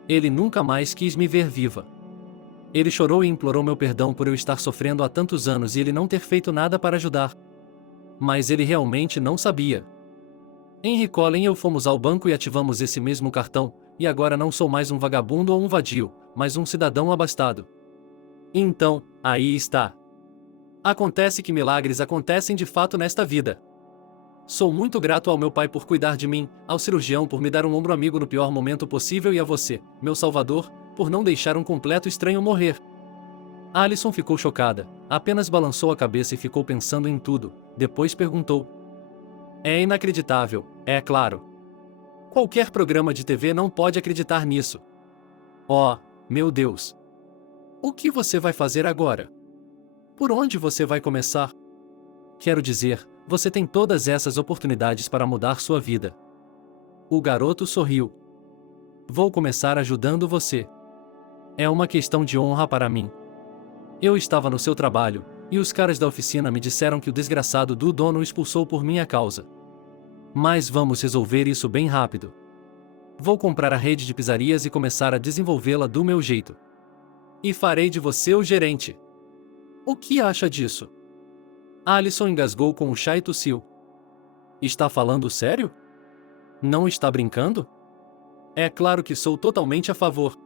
Ele nunca mais quis me ver viva. Ele chorou e implorou meu perdão por eu estar sofrendo há tantos anos e ele não ter feito nada para ajudar. Mas ele realmente não sabia. Henry Collen e eu fomos ao banco e ativamos esse mesmo cartão, e agora não sou mais um vagabundo ou um vadio, mas um cidadão abastado. Então, aí está. Acontece que milagres acontecem de fato nesta vida. Sou muito grato ao meu pai por cuidar de mim, ao cirurgião por me dar um ombro amigo no pior momento possível e a você, meu salvador, por não deixar um completo estranho morrer. Alison ficou chocada, apenas balançou a cabeça e ficou pensando em tudo, depois perguntou. É inacreditável, é claro. Qualquer programa de TV não pode acreditar nisso. Oh, meu Deus! O que você vai fazer agora? Por onde você vai começar? Quero dizer, você tem todas essas oportunidades para mudar sua vida. O garoto sorriu. Vou começar ajudando você. É uma questão de honra para mim. Eu estava no seu trabalho, e os caras da oficina me disseram que o desgraçado do dono o expulsou por minha causa. Mas vamos resolver isso bem rápido. Vou comprar a rede de pizzarias e começar a desenvolvê-la do meu jeito. E farei de você o gerente. O que acha disso? Alison engasgou com o chá e tossiu. Está falando sério? Não está brincando? É claro que sou totalmente a favor.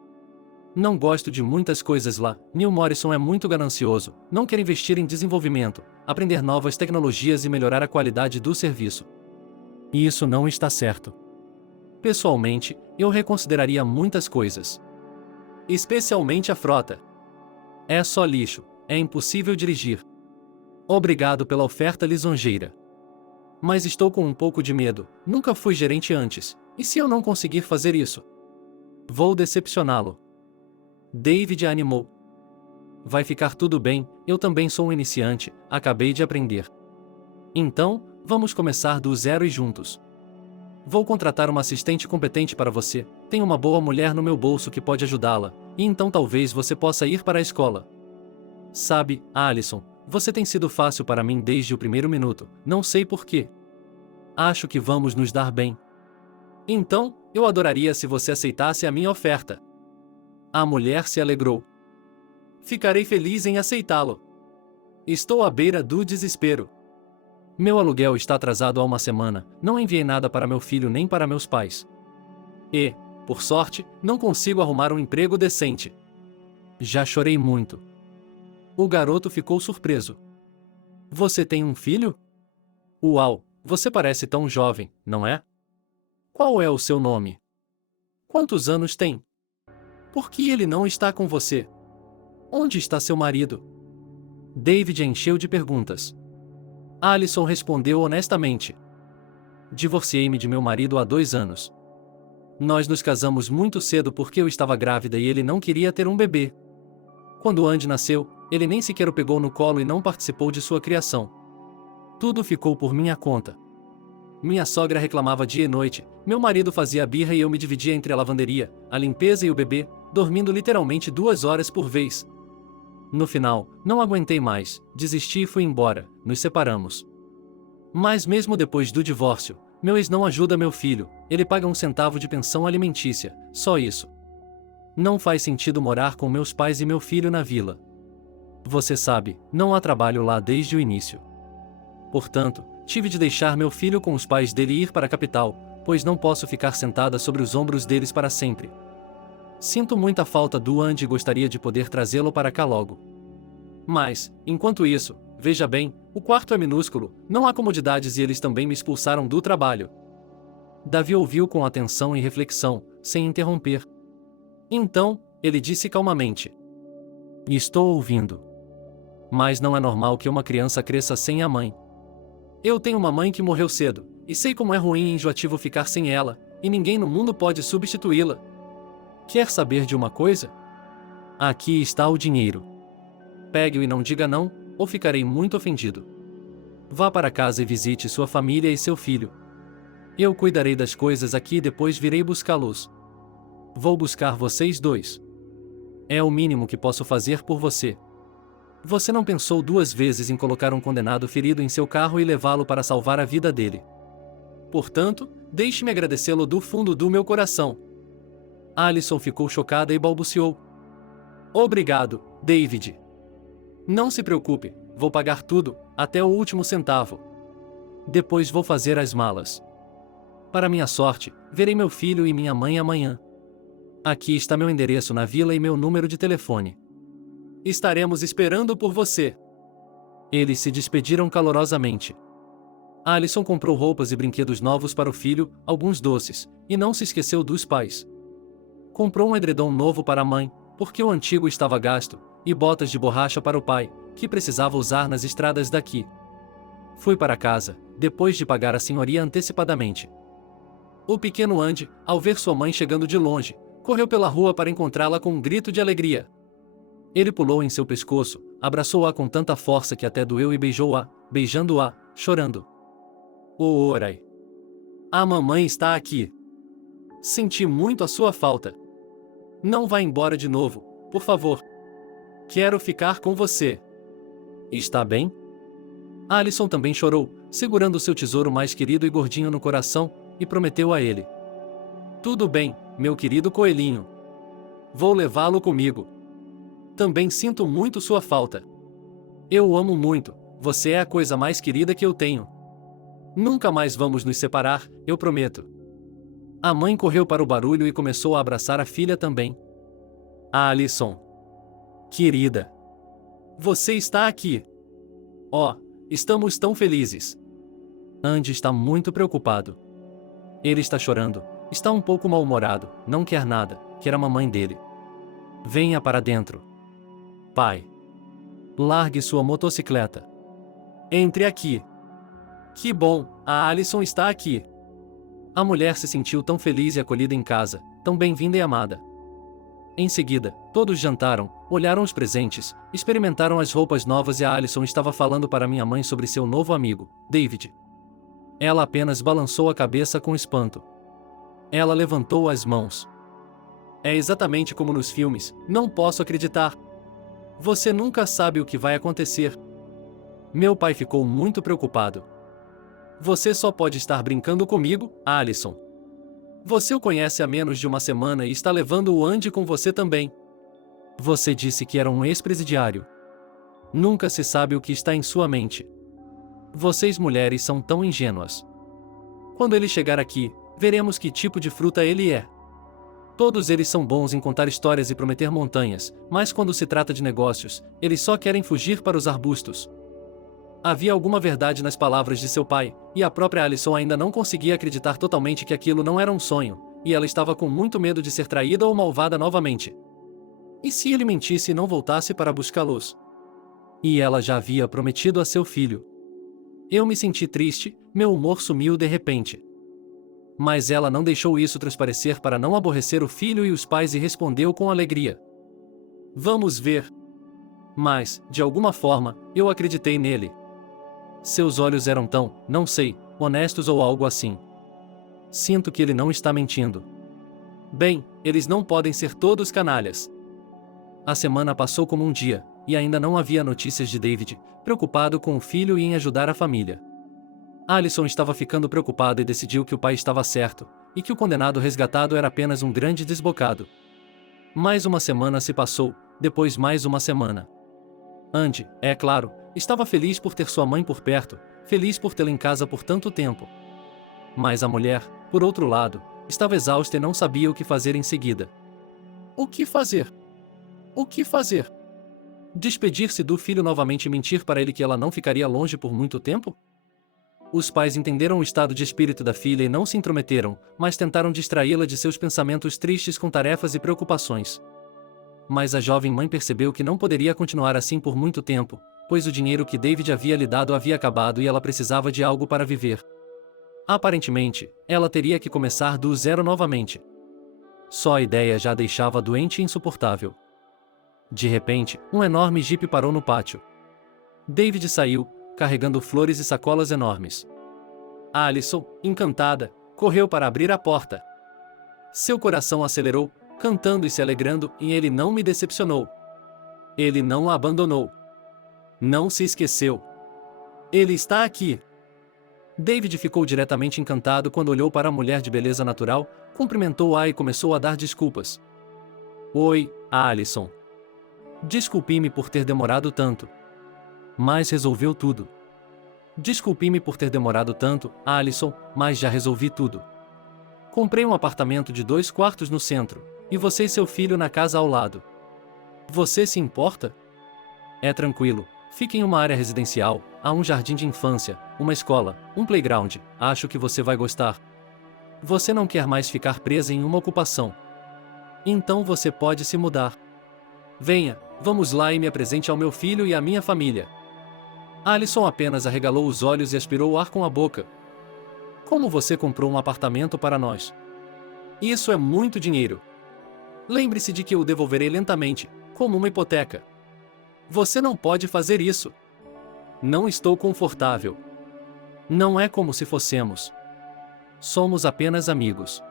Não gosto de muitas coisas lá. Neil Morrison é muito ganancioso, não quer investir em desenvolvimento, aprender novas tecnologias e melhorar a qualidade do serviço. E isso não está certo. Pessoalmente, eu reconsideraria muitas coisas. Especialmente a frota. É só lixo, é impossível dirigir. Obrigado pela oferta lisonjeira. Mas estou com um pouco de medo, nunca fui gerente antes, e se eu não conseguir fazer isso? Vou decepcioná-lo. David animou. Vai ficar tudo bem, eu também sou um iniciante, acabei de aprender. Então, vamos começar do zero e juntos. Vou contratar uma assistente competente para você, tenho uma boa mulher no meu bolso que pode ajudá-la, e então talvez você possa ir para a escola. Sabe, Alison, você tem sido fácil para mim desde o primeiro minuto, não sei porquê. Acho que vamos nos dar bem. Então, eu adoraria se você aceitasse a minha oferta. A mulher se alegrou. Ficarei feliz em aceitá-lo. Estou à beira do desespero. Meu aluguel está atrasado há uma semana, não enviei nada para meu filho nem para meus pais. E, por sorte, não consigo arrumar um emprego decente. Já chorei muito. O garoto ficou surpreso. Você tem um filho? Uau, você parece tão jovem, não é? Qual é o seu nome? Quantos anos tem? Por que ele não está com você? Onde está seu marido? David encheu de perguntas. Alison respondeu honestamente. Divorciei-me de meu marido há 2 anos. Nós nos casamos muito cedo porque eu estava grávida e ele não queria ter um bebê. Quando Andy nasceu, ele nem sequer o pegou no colo e não participou de sua criação. Tudo ficou por minha conta. Minha sogra reclamava dia e noite, meu marido fazia birra e eu me dividia entre a lavanderia, a limpeza e o bebê, dormindo literalmente 2 horas por vez. No final, não aguentei mais, desisti e fui embora, nos separamos. Mas mesmo depois do divórcio, meu ex não ajuda meu filho, ele paga 1 centavo de pensão alimentícia, só isso. Não faz sentido morar com meus pais e meu filho na vila. Você sabe, não há trabalho lá desde o início. Portanto, tive de deixar meu filho com os pais dele e ir para a capital, pois não posso ficar sentada sobre os ombros deles para sempre. Sinto muita falta do Andy e gostaria de poder trazê-lo para cá logo. Mas, enquanto isso, veja bem, o quarto é minúsculo, não há comodidades e eles também me expulsaram do trabalho. Davi ouviu com atenção e reflexão, sem interromper. Então, ele disse calmamente: Estou ouvindo. Mas não é normal que uma criança cresça sem a mãe. Eu tenho uma mãe que morreu cedo, e sei como é ruim e enjoativo ficar sem ela, e ninguém no mundo pode substituí-la. Quer saber de uma coisa? Aqui está o dinheiro. Pegue-o e não diga não, ou ficarei muito ofendido. Vá para casa e visite sua família e seu filho. Eu cuidarei das coisas aqui e depois virei buscá-los. Vou buscar vocês 2. É o mínimo que posso fazer por você. Você não pensou 2 vezes em colocar um condenado ferido em seu carro e levá-lo para salvar a vida dele. Portanto, deixe-me agradecê-lo do fundo do meu coração. Alison ficou chocada e balbuciou: Obrigado, David. Não se preocupe, vou pagar tudo, até o último centavo. Depois vou fazer as malas. Para minha sorte, verei meu filho e minha mãe amanhã. Aqui está meu endereço na vila e meu número de telefone. Estaremos esperando por você. Eles se despediram calorosamente. Alison comprou roupas e brinquedos novos para o filho, alguns doces, e não se esqueceu dos pais. Comprou um edredom novo para a mãe, porque o antigo estava gasto, e botas de borracha para o pai, que precisava usar nas estradas daqui. Fui para casa, depois de pagar a senhoria antecipadamente. O pequeno Andy, ao ver sua mãe chegando de longe, correu pela rua para encontrá-la com um grito de alegria. Ele pulou em seu pescoço, abraçou-a com tanta força que até doeu e beijou-a, beijando-a, chorando. Oh, Orai! A mamãe está aqui. Senti muito a sua falta. Não vá embora de novo, por favor. Quero ficar com você. Está bem? Alison também chorou, segurando seu tesouro mais querido e gordinho no coração, e prometeu a ele: Tudo bem, meu querido coelhinho. Vou levá-lo comigo. Também sinto muito sua falta. Eu o amo muito, você é a coisa mais querida que eu tenho. Nunca mais vamos nos separar, eu prometo. A mãe correu para o barulho e começou a abraçar a filha também. Alison. Querida. Você está aqui. Oh, estamos tão felizes. Andy está muito preocupado. Ele está chorando, está um pouco mal-humorado, não quer nada, quer a mamãe dele. Venha para dentro. Pai. Largue sua motocicleta. Entre aqui. Que bom, a Alison está aqui. A mulher se sentiu tão feliz e acolhida em casa, tão bem-vinda e amada. Em seguida, todos jantaram, olharam os presentes, experimentaram as roupas novas e a Alison estava falando para minha mãe sobre seu novo amigo, David. Ela apenas balançou a cabeça com espanto. Ela levantou as mãos. É exatamente como nos filmes, não posso acreditar. Você nunca sabe o que vai acontecer. Meu pai ficou muito preocupado. Você só pode estar brincando comigo, Alison. Você o conhece há menos de uma semana e está levando o Andy com você também. Você disse que era um ex-presidiário. Nunca se sabe o que está em sua mente. Vocês mulheres são tão ingênuas. Quando ele chegar aqui, veremos que tipo de fruta ele é. Todos eles são bons em contar histórias e prometer montanhas, mas quando se trata de negócios, eles só querem fugir para os arbustos. Havia alguma verdade nas palavras de seu pai, e a própria Alison ainda não conseguia acreditar totalmente que aquilo não era um sonho, e ela estava com muito medo de ser traída ou malvada novamente. E se ele mentisse e não voltasse para buscá-los? E ela já havia prometido a seu filho. Eu me senti triste, meu humor sumiu de repente. Mas ela não deixou isso transparecer para não aborrecer o filho e os pais e respondeu com alegria. Vamos ver. Mas, de alguma forma, eu acreditei nele. Seus olhos eram tão, não sei, honestos ou algo assim. Sinto que ele não está mentindo. Bem, eles não podem ser todos canalhas. A semana passou como um dia, e ainda não havia notícias de David, preocupado com o filho e em ajudar a família. Alison estava ficando preocupada e decidiu que o pai estava certo, e que o condenado resgatado era apenas um grande desbocado. Mais uma semana se passou, depois mais uma semana. Andy, é claro, estava feliz por ter sua mãe por perto, feliz por tê-la em casa por tanto tempo. Mas a mulher, por outro lado, estava exausta e não sabia o que fazer em seguida. O que fazer? O que fazer? Despedir-se do filho novamente e mentir para ele que ela não ficaria longe por muito tempo? Os pais entenderam o estado de espírito da filha e não se intrometeram, mas tentaram distraí-la de seus pensamentos tristes com tarefas e preocupações. Mas a jovem mãe percebeu que não poderia continuar assim por muito tempo, pois o dinheiro que David havia lhe dado havia acabado e ela precisava de algo para viver. Aparentemente, ela teria que começar do zero novamente. Só a ideia já a deixava doente e insuportável. De repente, um enorme jipe parou no pátio. David saiu, carregando flores e sacolas enormes. Alison, encantada, correu para abrir a porta. Seu coração acelerou, cantando e se alegrando, e ele não me decepcionou. Ele não a abandonou. Não se esqueceu. Ele está aqui. David ficou diretamente encantado quando olhou para a mulher de beleza natural, cumprimentou-a e começou a dar desculpas. Oi, Alison. Desculpe-me por ter demorado tanto. Mas resolveu tudo. Desculpe-me por ter demorado tanto, Alison, mas já resolvi tudo. Comprei um apartamento de 2 quartos no centro, e você e seu filho na casa ao lado. Você se importa? É tranquilo, fique em uma área residencial, há um jardim de infância, uma escola, um playground, acho que você vai gostar. Você não quer mais ficar presa em uma ocupação. Então você pode se mudar. Venha, vamos lá e me apresente ao meu filho e à minha família. Alison apenas arregalou os olhos e aspirou o ar com a boca. Como você comprou um apartamento para nós? Isso é muito dinheiro. Lembre-se de que eu o devolverei lentamente, como uma hipoteca. Você não pode fazer isso. Não estou confortável. Não é como se fossemos. Somos apenas amigos.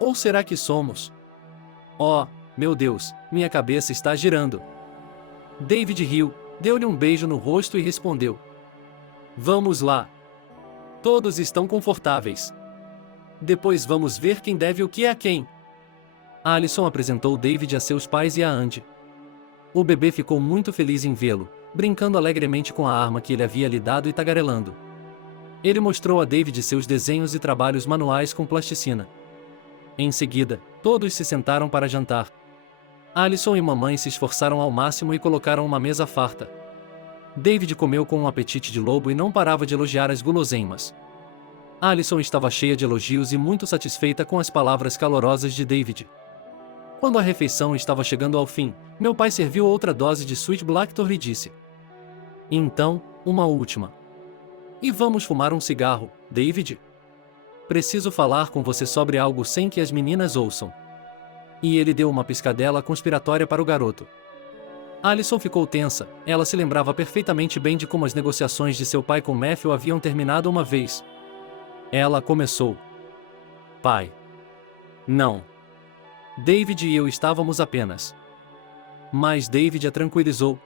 Ou será que somos? Oh, meu Deus, minha cabeça está girando. David riu, deu-lhe um beijo no rosto e respondeu. Vamos lá. Todos estão confortáveis. Depois vamos ver quem deve o que a quem. Alison apresentou David a seus pais e a Andy. O bebê ficou muito feliz em vê-lo, brincando alegremente com a arma que ele havia lhe dado e tagarelando. Ele mostrou a David seus desenhos e trabalhos manuais com plasticina. Em seguida, todos se sentaram para jantar. Alison e mamãe se esforçaram ao máximo e colocaram uma mesa farta. David comeu com um apetite de lobo e não parava de elogiar as guloseimas. Alison estava cheia de elogios e muito satisfeita com as palavras calorosas de David. Quando a refeição estava chegando ao fim, meu pai serviu outra dose de Sweet Blackthorn e disse: "Então, uma última. E vamos fumar um cigarro, David? Preciso falar com você sobre algo sem que as meninas ouçam." E ele deu uma piscadela conspiratória para o garoto. Alison ficou tensa, ela se lembrava perfeitamente bem de como as negociações de seu pai com Matthew haviam terminado uma vez. Ela começou: "Pai. Não. David e eu estávamos apenas." Mas David a tranquilizou.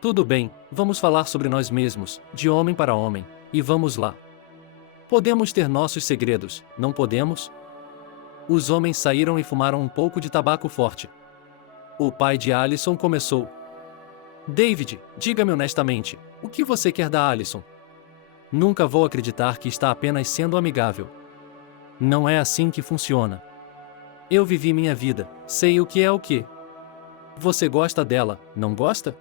"Tudo bem, vamos falar sobre nós mesmos, de homem para homem, e vamos lá. Podemos ter nossos segredos, não podemos?" Os homens saíram e fumaram um pouco de tabaco forte. O pai de Alison começou: "David, diga-me honestamente, o que você quer da Alison? Nunca vou acreditar que está apenas sendo amigável. Não é assim que funciona. Eu vivi minha vida, sei o que é o que. Você gosta dela, não gosta?"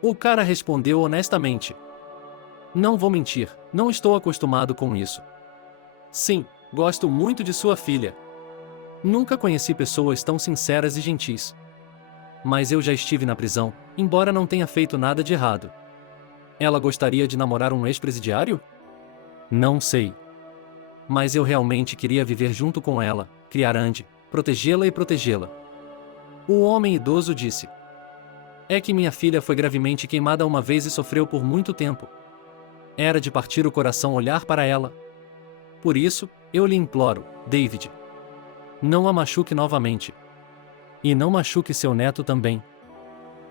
O cara respondeu honestamente: "Não vou mentir, não estou acostumado com isso. Sim, gosto muito de sua filha. Nunca conheci pessoas tão sinceras e gentis. Mas eu já estive na prisão, embora não tenha feito nada de errado. Ela gostaria de namorar um ex-presidiário? Não sei. Mas eu realmente queria viver junto com ela, criar Andy, protegê-la e protegê-la." O homem idoso disse: "É que minha filha foi gravemente queimada uma vez e sofreu por muito tempo. Era de partir o coração olhar para ela. Por isso, eu lhe imploro, David. Não a machuque novamente. E não machuque seu neto também.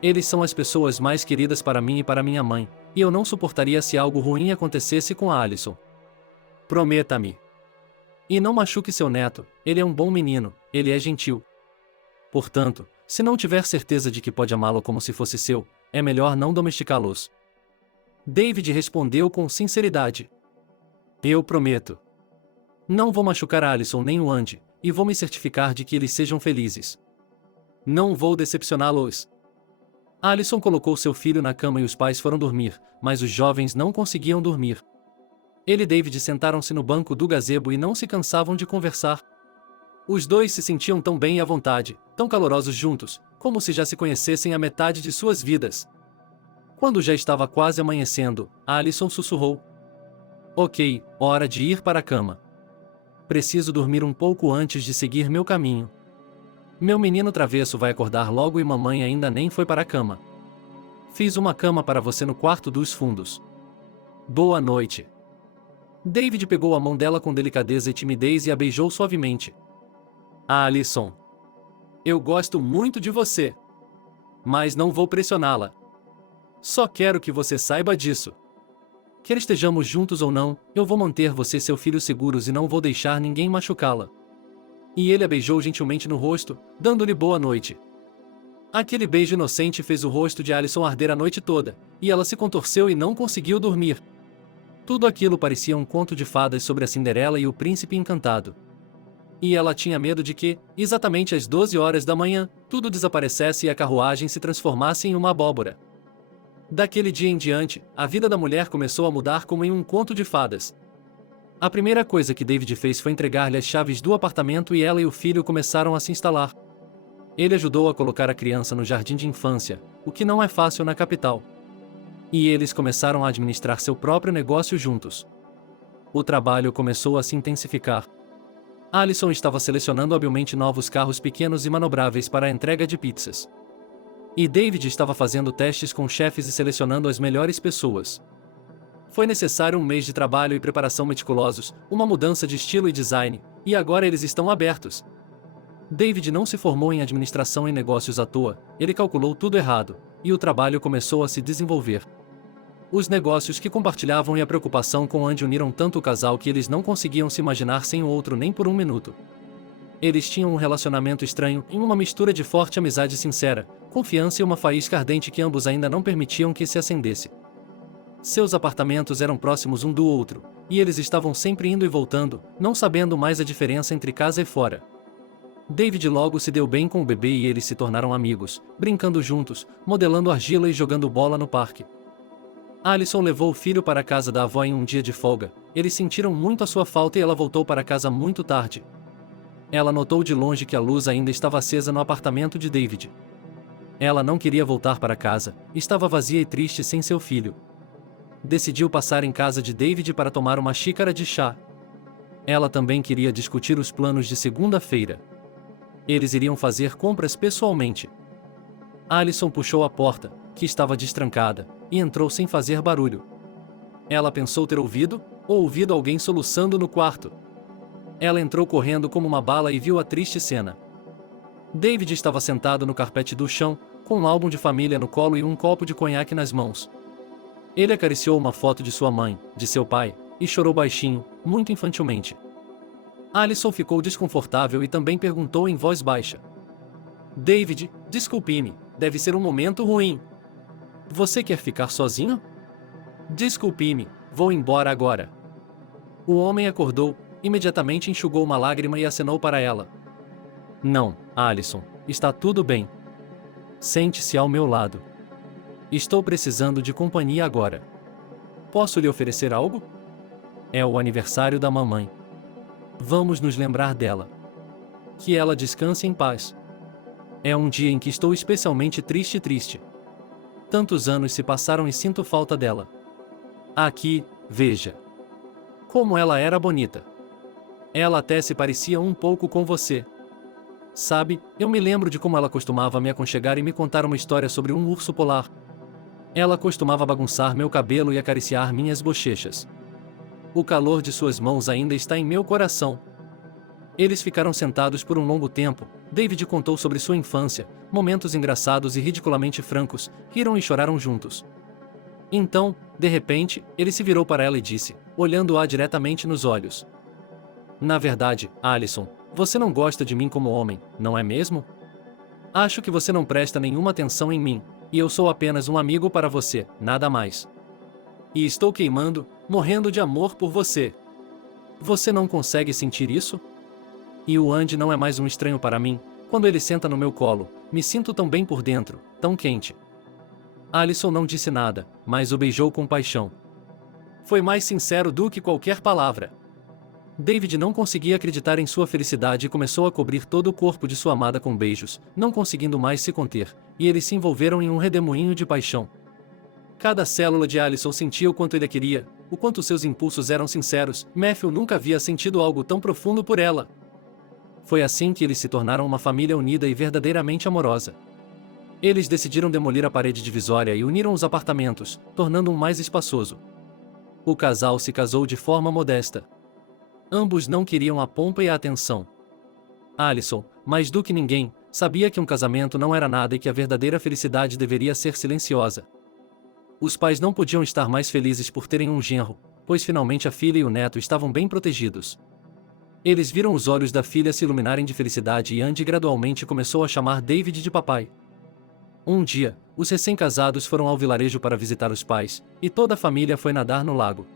Eles são as pessoas mais queridas para mim e para minha mãe, e eu não suportaria se algo ruim acontecesse com a Alison. Prometa-me. E não machuque seu neto, ele é um bom menino, ele é gentil. Portanto, se não tiver certeza de que pode amá-lo como se fosse seu, é melhor não domesticá-los." David respondeu com sinceridade: "Eu prometo. Não vou machucar a Alison nem o Andy, e vou me certificar de que eles sejam felizes. Não vou decepcioná-los." Alison colocou seu filho na cama e os pais foram dormir, mas os jovens não conseguiam dormir. Ele e David sentaram-se no banco do gazebo e não se cansavam de conversar. Os dois se sentiam tão bem e à vontade, tão calorosos juntos, como se já se conhecessem a metade de suas vidas. Quando já estava quase amanhecendo, Alison sussurrou: "Ok, hora de ir para a cama. Preciso dormir um pouco antes de seguir meu caminho. Meu menino travesso vai acordar logo e mamãe ainda nem foi para a cama. Fiz uma cama para você no quarto dos fundos. Boa noite." David pegou a mão dela com delicadeza e timidez e a beijou suavemente. "Alison. Eu gosto muito de você. Mas não vou pressioná-la. Só quero que você saiba disso. Quer estejamos juntos ou não, eu vou manter você e seu filho seguros e não vou deixar ninguém machucá-la." E ele a beijou gentilmente no rosto, dando-lhe boa noite. Aquele beijo inocente fez o rosto de Alison arder a noite toda, e ela se contorceu e não conseguiu dormir. Tudo aquilo parecia um conto de fadas sobre a Cinderela e o príncipe encantado. E ela tinha medo de que, exatamente às 12 horas da manhã, tudo desaparecesse e a carruagem se transformasse em uma abóbora. Daquele dia em diante, a vida da mulher começou a mudar como em um conto de fadas. A primeira coisa que David fez foi entregar-lhe as chaves do apartamento e ela e o filho começaram a se instalar. Ele ajudou a colocar a criança no jardim de infância, o que não é fácil na capital. E eles começaram a administrar seu próprio negócio juntos. O trabalho começou a se intensificar. Alison estava selecionando habilmente novos carros pequenos e manobráveis para a entrega de pizzas. E David estava fazendo testes com chefes e selecionando as melhores pessoas. Foi necessário um mês de trabalho e preparação meticulosos, uma mudança de estilo e design, e agora eles estão abertos. David não se formou em administração e negócios à toa, ele calculou tudo errado, e o trabalho começou a se desenvolver. Os negócios que compartilhavam e a preocupação com Andy uniram tanto o casal que eles não conseguiam se imaginar sem o outro nem por um minuto. Eles tinham um relacionamento estranho, em uma mistura de forte amizade sincera, confiança e uma faísca ardente que ambos ainda não permitiam que se acendesse. Seus apartamentos eram próximos um do outro, e eles estavam sempre indo e voltando, não sabendo mais a diferença entre casa e fora. David logo se deu bem com o bebê e eles se tornaram amigos, brincando juntos, modelando argila e jogando bola no parque. Alison levou o filho para a casa da avó em um dia de folga. Eles sentiram muito a sua falta e ela voltou para casa muito tarde. Ela notou de longe que a luz ainda estava acesa no apartamento de David. Ela não queria voltar para casa, estava vazia e triste sem seu filho. Decidiu passar em casa de David para tomar uma xícara de chá. Ela também queria discutir os planos de segunda-feira. Eles iriam fazer compras pessoalmente. Alison puxou a porta, que estava destrancada, e entrou sem fazer barulho. Ela pensou ter ouvido alguém soluçando no quarto. Ela entrou correndo como uma bala e viu a triste cena. David estava sentado no carpete do chão, com um álbum de família no colo e um copo de conhaque nas mãos. Ele acariciou uma foto de sua mãe, de seu pai, e chorou baixinho, muito infantilmente. Alison ficou desconfortável e também perguntou em voz baixa: David, desculpe-me, deve ser um momento ruim. Você quer ficar sozinho? Desculpe-me, vou embora agora. O homem acordou, imediatamente enxugou uma lágrima e acenou para ela. Não, Alison, está tudo bem. Sente-se ao meu lado. Estou precisando de companhia agora. Posso lhe oferecer algo? É o aniversário da mamãe. Vamos nos lembrar dela. Que ela descanse em paz. É um dia em que estou especialmente triste. Tantos anos se passaram e sinto falta dela. Aqui, veja. Como ela era bonita. Ela até se parecia um pouco com você. Sabe, eu me lembro de como ela costumava me aconchegar e me contar uma história sobre um urso polar. Ela costumava bagunçar meu cabelo e acariciar minhas bochechas. O calor de suas mãos ainda está em meu coração. Eles ficaram sentados por um longo tempo. David contou sobre sua infância, momentos engraçados e ridiculamente francos, riram e choraram juntos. Então, de repente, ele se virou para ela e disse, olhando-a diretamente nos olhos: Na verdade, Alison, você não gosta de mim como homem, não é mesmo? Acho que você não presta nenhuma atenção em mim, e eu sou apenas um amigo para você, nada mais. E estou queimando, morrendo de amor por você. Você não consegue sentir isso? E o Andy não é mais um estranho para mim. Quando ele senta no meu colo, me sinto tão bem por dentro, tão quente. Alison não disse nada, mas o beijou com paixão. Foi mais sincero do que qualquer palavra. David não conseguia acreditar em sua felicidade e começou a cobrir todo o corpo de sua amada com beijos, não conseguindo mais se conter, e eles se envolveram em um redemoinho de paixão. Cada célula de Alison sentia o quanto ele a queria, o quanto seus impulsos eram sinceros. Matthew nunca havia sentido algo tão profundo por ela. Foi assim que eles se tornaram uma família unida e verdadeiramente amorosa. Eles decidiram demolir a parede divisória e uniram os apartamentos, tornando um mais espaçoso. O casal se casou de forma modesta. Ambos não queriam a pompa e a atenção. Alison, mais do que ninguém, sabia que um casamento não era nada e que a verdadeira felicidade deveria ser silenciosa. Os pais não podiam estar mais felizes por terem um genro, pois finalmente a filha e o neto estavam bem protegidos. Eles viram os olhos da filha se iluminarem de felicidade e Andy gradualmente começou a chamar David de papai. Um dia, os recém-casados foram ao vilarejo para visitar os pais, e toda a família foi nadar no lago.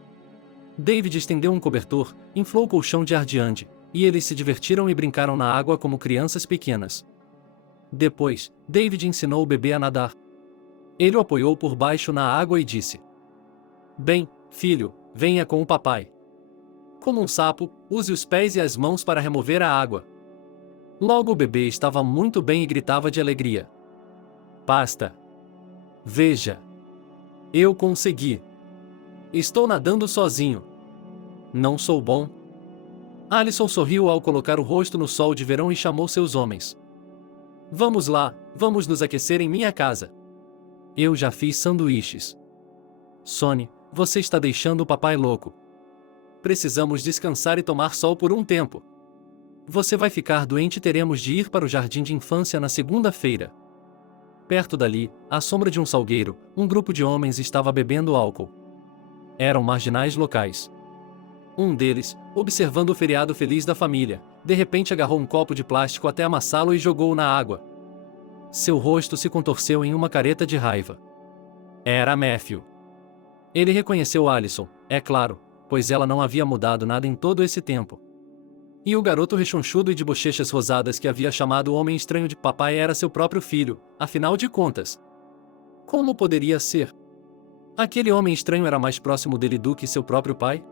David estendeu um cobertor, inflou o colchão de ar de Andy, e eles se divertiram e brincaram na água como crianças pequenas. Depois, David ensinou o bebê a nadar. Ele o apoiou por baixo na água e disse: Bem, filho, venha com o papai. Como um sapo, use os pés e as mãos para remover a água. Logo o bebê estava muito bem e gritava de alegria: Basta! Veja! Eu consegui! Estou nadando sozinho. Não sou bom? Alison sorriu ao colocar o rosto no sol de verão e chamou seus homens. Vamos lá, vamos nos aquecer em minha casa. Eu já fiz sanduíches. Sonny, você está deixando o papai louco. Precisamos descansar e tomar sol por um tempo. Você vai ficar doente e teremos de ir para o jardim de infância na segunda-feira. Perto dali, à sombra de um salgueiro, um grupo de homens estava bebendo álcool. Eram marginais locais. Um deles, observando o feriado feliz da família, de repente agarrou um copo de plástico até amassá-lo e jogou-o na água. Seu rosto se contorceu em uma careta de raiva. Era Matthew. Ele reconheceu Alison, é claro, pois ela não havia mudado nada em todo esse tempo. E o garoto rechonchudo e de bochechas rosadas que havia chamado o homem estranho de papai era seu próprio filho, afinal de contas. Como poderia ser? Aquele homem estranho era mais próximo dele do que seu próprio pai?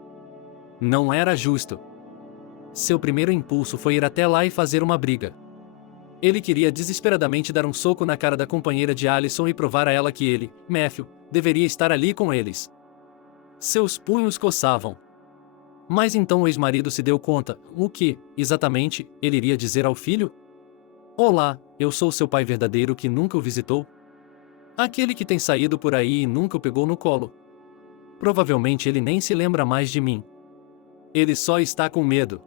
Não era justo. Seu primeiro impulso foi ir até lá e fazer uma briga. Ele queria desesperadamente dar um soco na cara da companheira de Alison e provar a ela que ele, Matthew, deveria estar ali com eles. Seus punhos coçavam. Mas então o ex-marido se deu conta, o que, exatamente, ele iria dizer ao filho? Olá, eu sou seu pai verdadeiro que nunca o visitou? Aquele que tem saído por aí e nunca o pegou no colo. Provavelmente ele nem se lembra mais de mim. Ele só está com medo.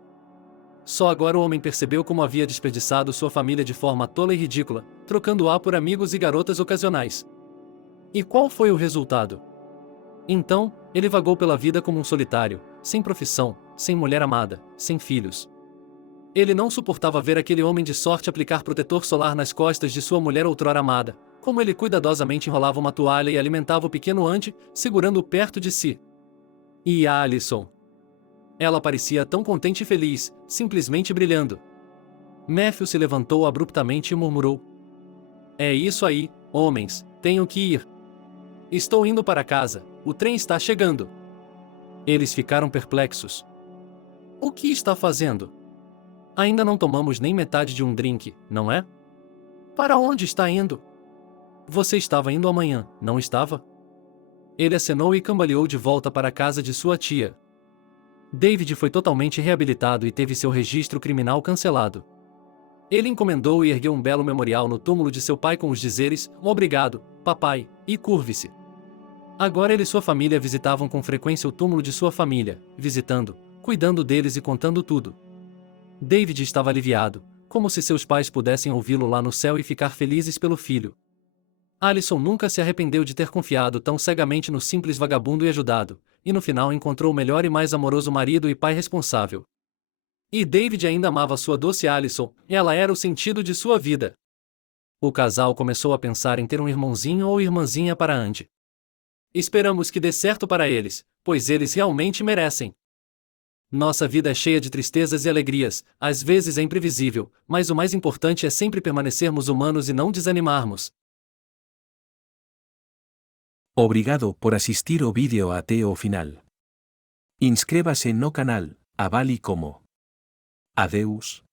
Só agora o homem percebeu como havia desperdiçado sua família de forma tola e ridícula, trocando-a por amigos e garotas ocasionais. E qual foi o resultado? Então, ele vagou pela vida como um solitário, sem profissão, sem mulher amada, sem filhos. Ele não suportava ver aquele homem de sorte aplicar protetor solar nas costas de sua mulher outrora amada, como ele cuidadosamente enrolava uma toalha e alimentava o pequeno Andy, segurando-o perto de si. E a Alison? Ela parecia tão contente e feliz, simplesmente brilhando. Matthew se levantou abruptamente e murmurou: É isso aí, homens, tenho que ir. Estou indo para casa, o trem está chegando. Eles ficaram perplexos. O que está fazendo? Ainda não tomamos nem metade de um drink, não é? Para onde está indo? Você estava indo amanhã, não estava? Ele acenou e cambaleou de volta para a casa de sua tia. David foi totalmente reabilitado e teve seu registro criminal cancelado. Ele encomendou e ergueu um belo memorial no túmulo de seu pai com os dizeres: Obrigado, papai, e curve-se. Agora ele e sua família visitavam com frequência o túmulo de sua família, visitando, cuidando deles e contando tudo. David estava aliviado, como se seus pais pudessem ouvi-lo lá no céu e ficar felizes pelo filho. Alison nunca se arrependeu de ter confiado tão cegamente no simples vagabundo e ajudado, e no final encontrou o melhor e mais amoroso marido e pai responsável. E David ainda amava sua doce Alison, ela era o sentido de sua vida. O casal começou a pensar em ter um irmãozinho ou irmãzinha para Andy. Esperamos que dê certo para eles, pois eles realmente merecem. Nossa vida é cheia de tristezas e alegrias, às vezes é imprevisível, mas o mais importante é sempre permanecermos humanos e não desanimarmos. Obrigado por assistir o vídeo até o final. Inscreva-se no canal, avale como. Adeus.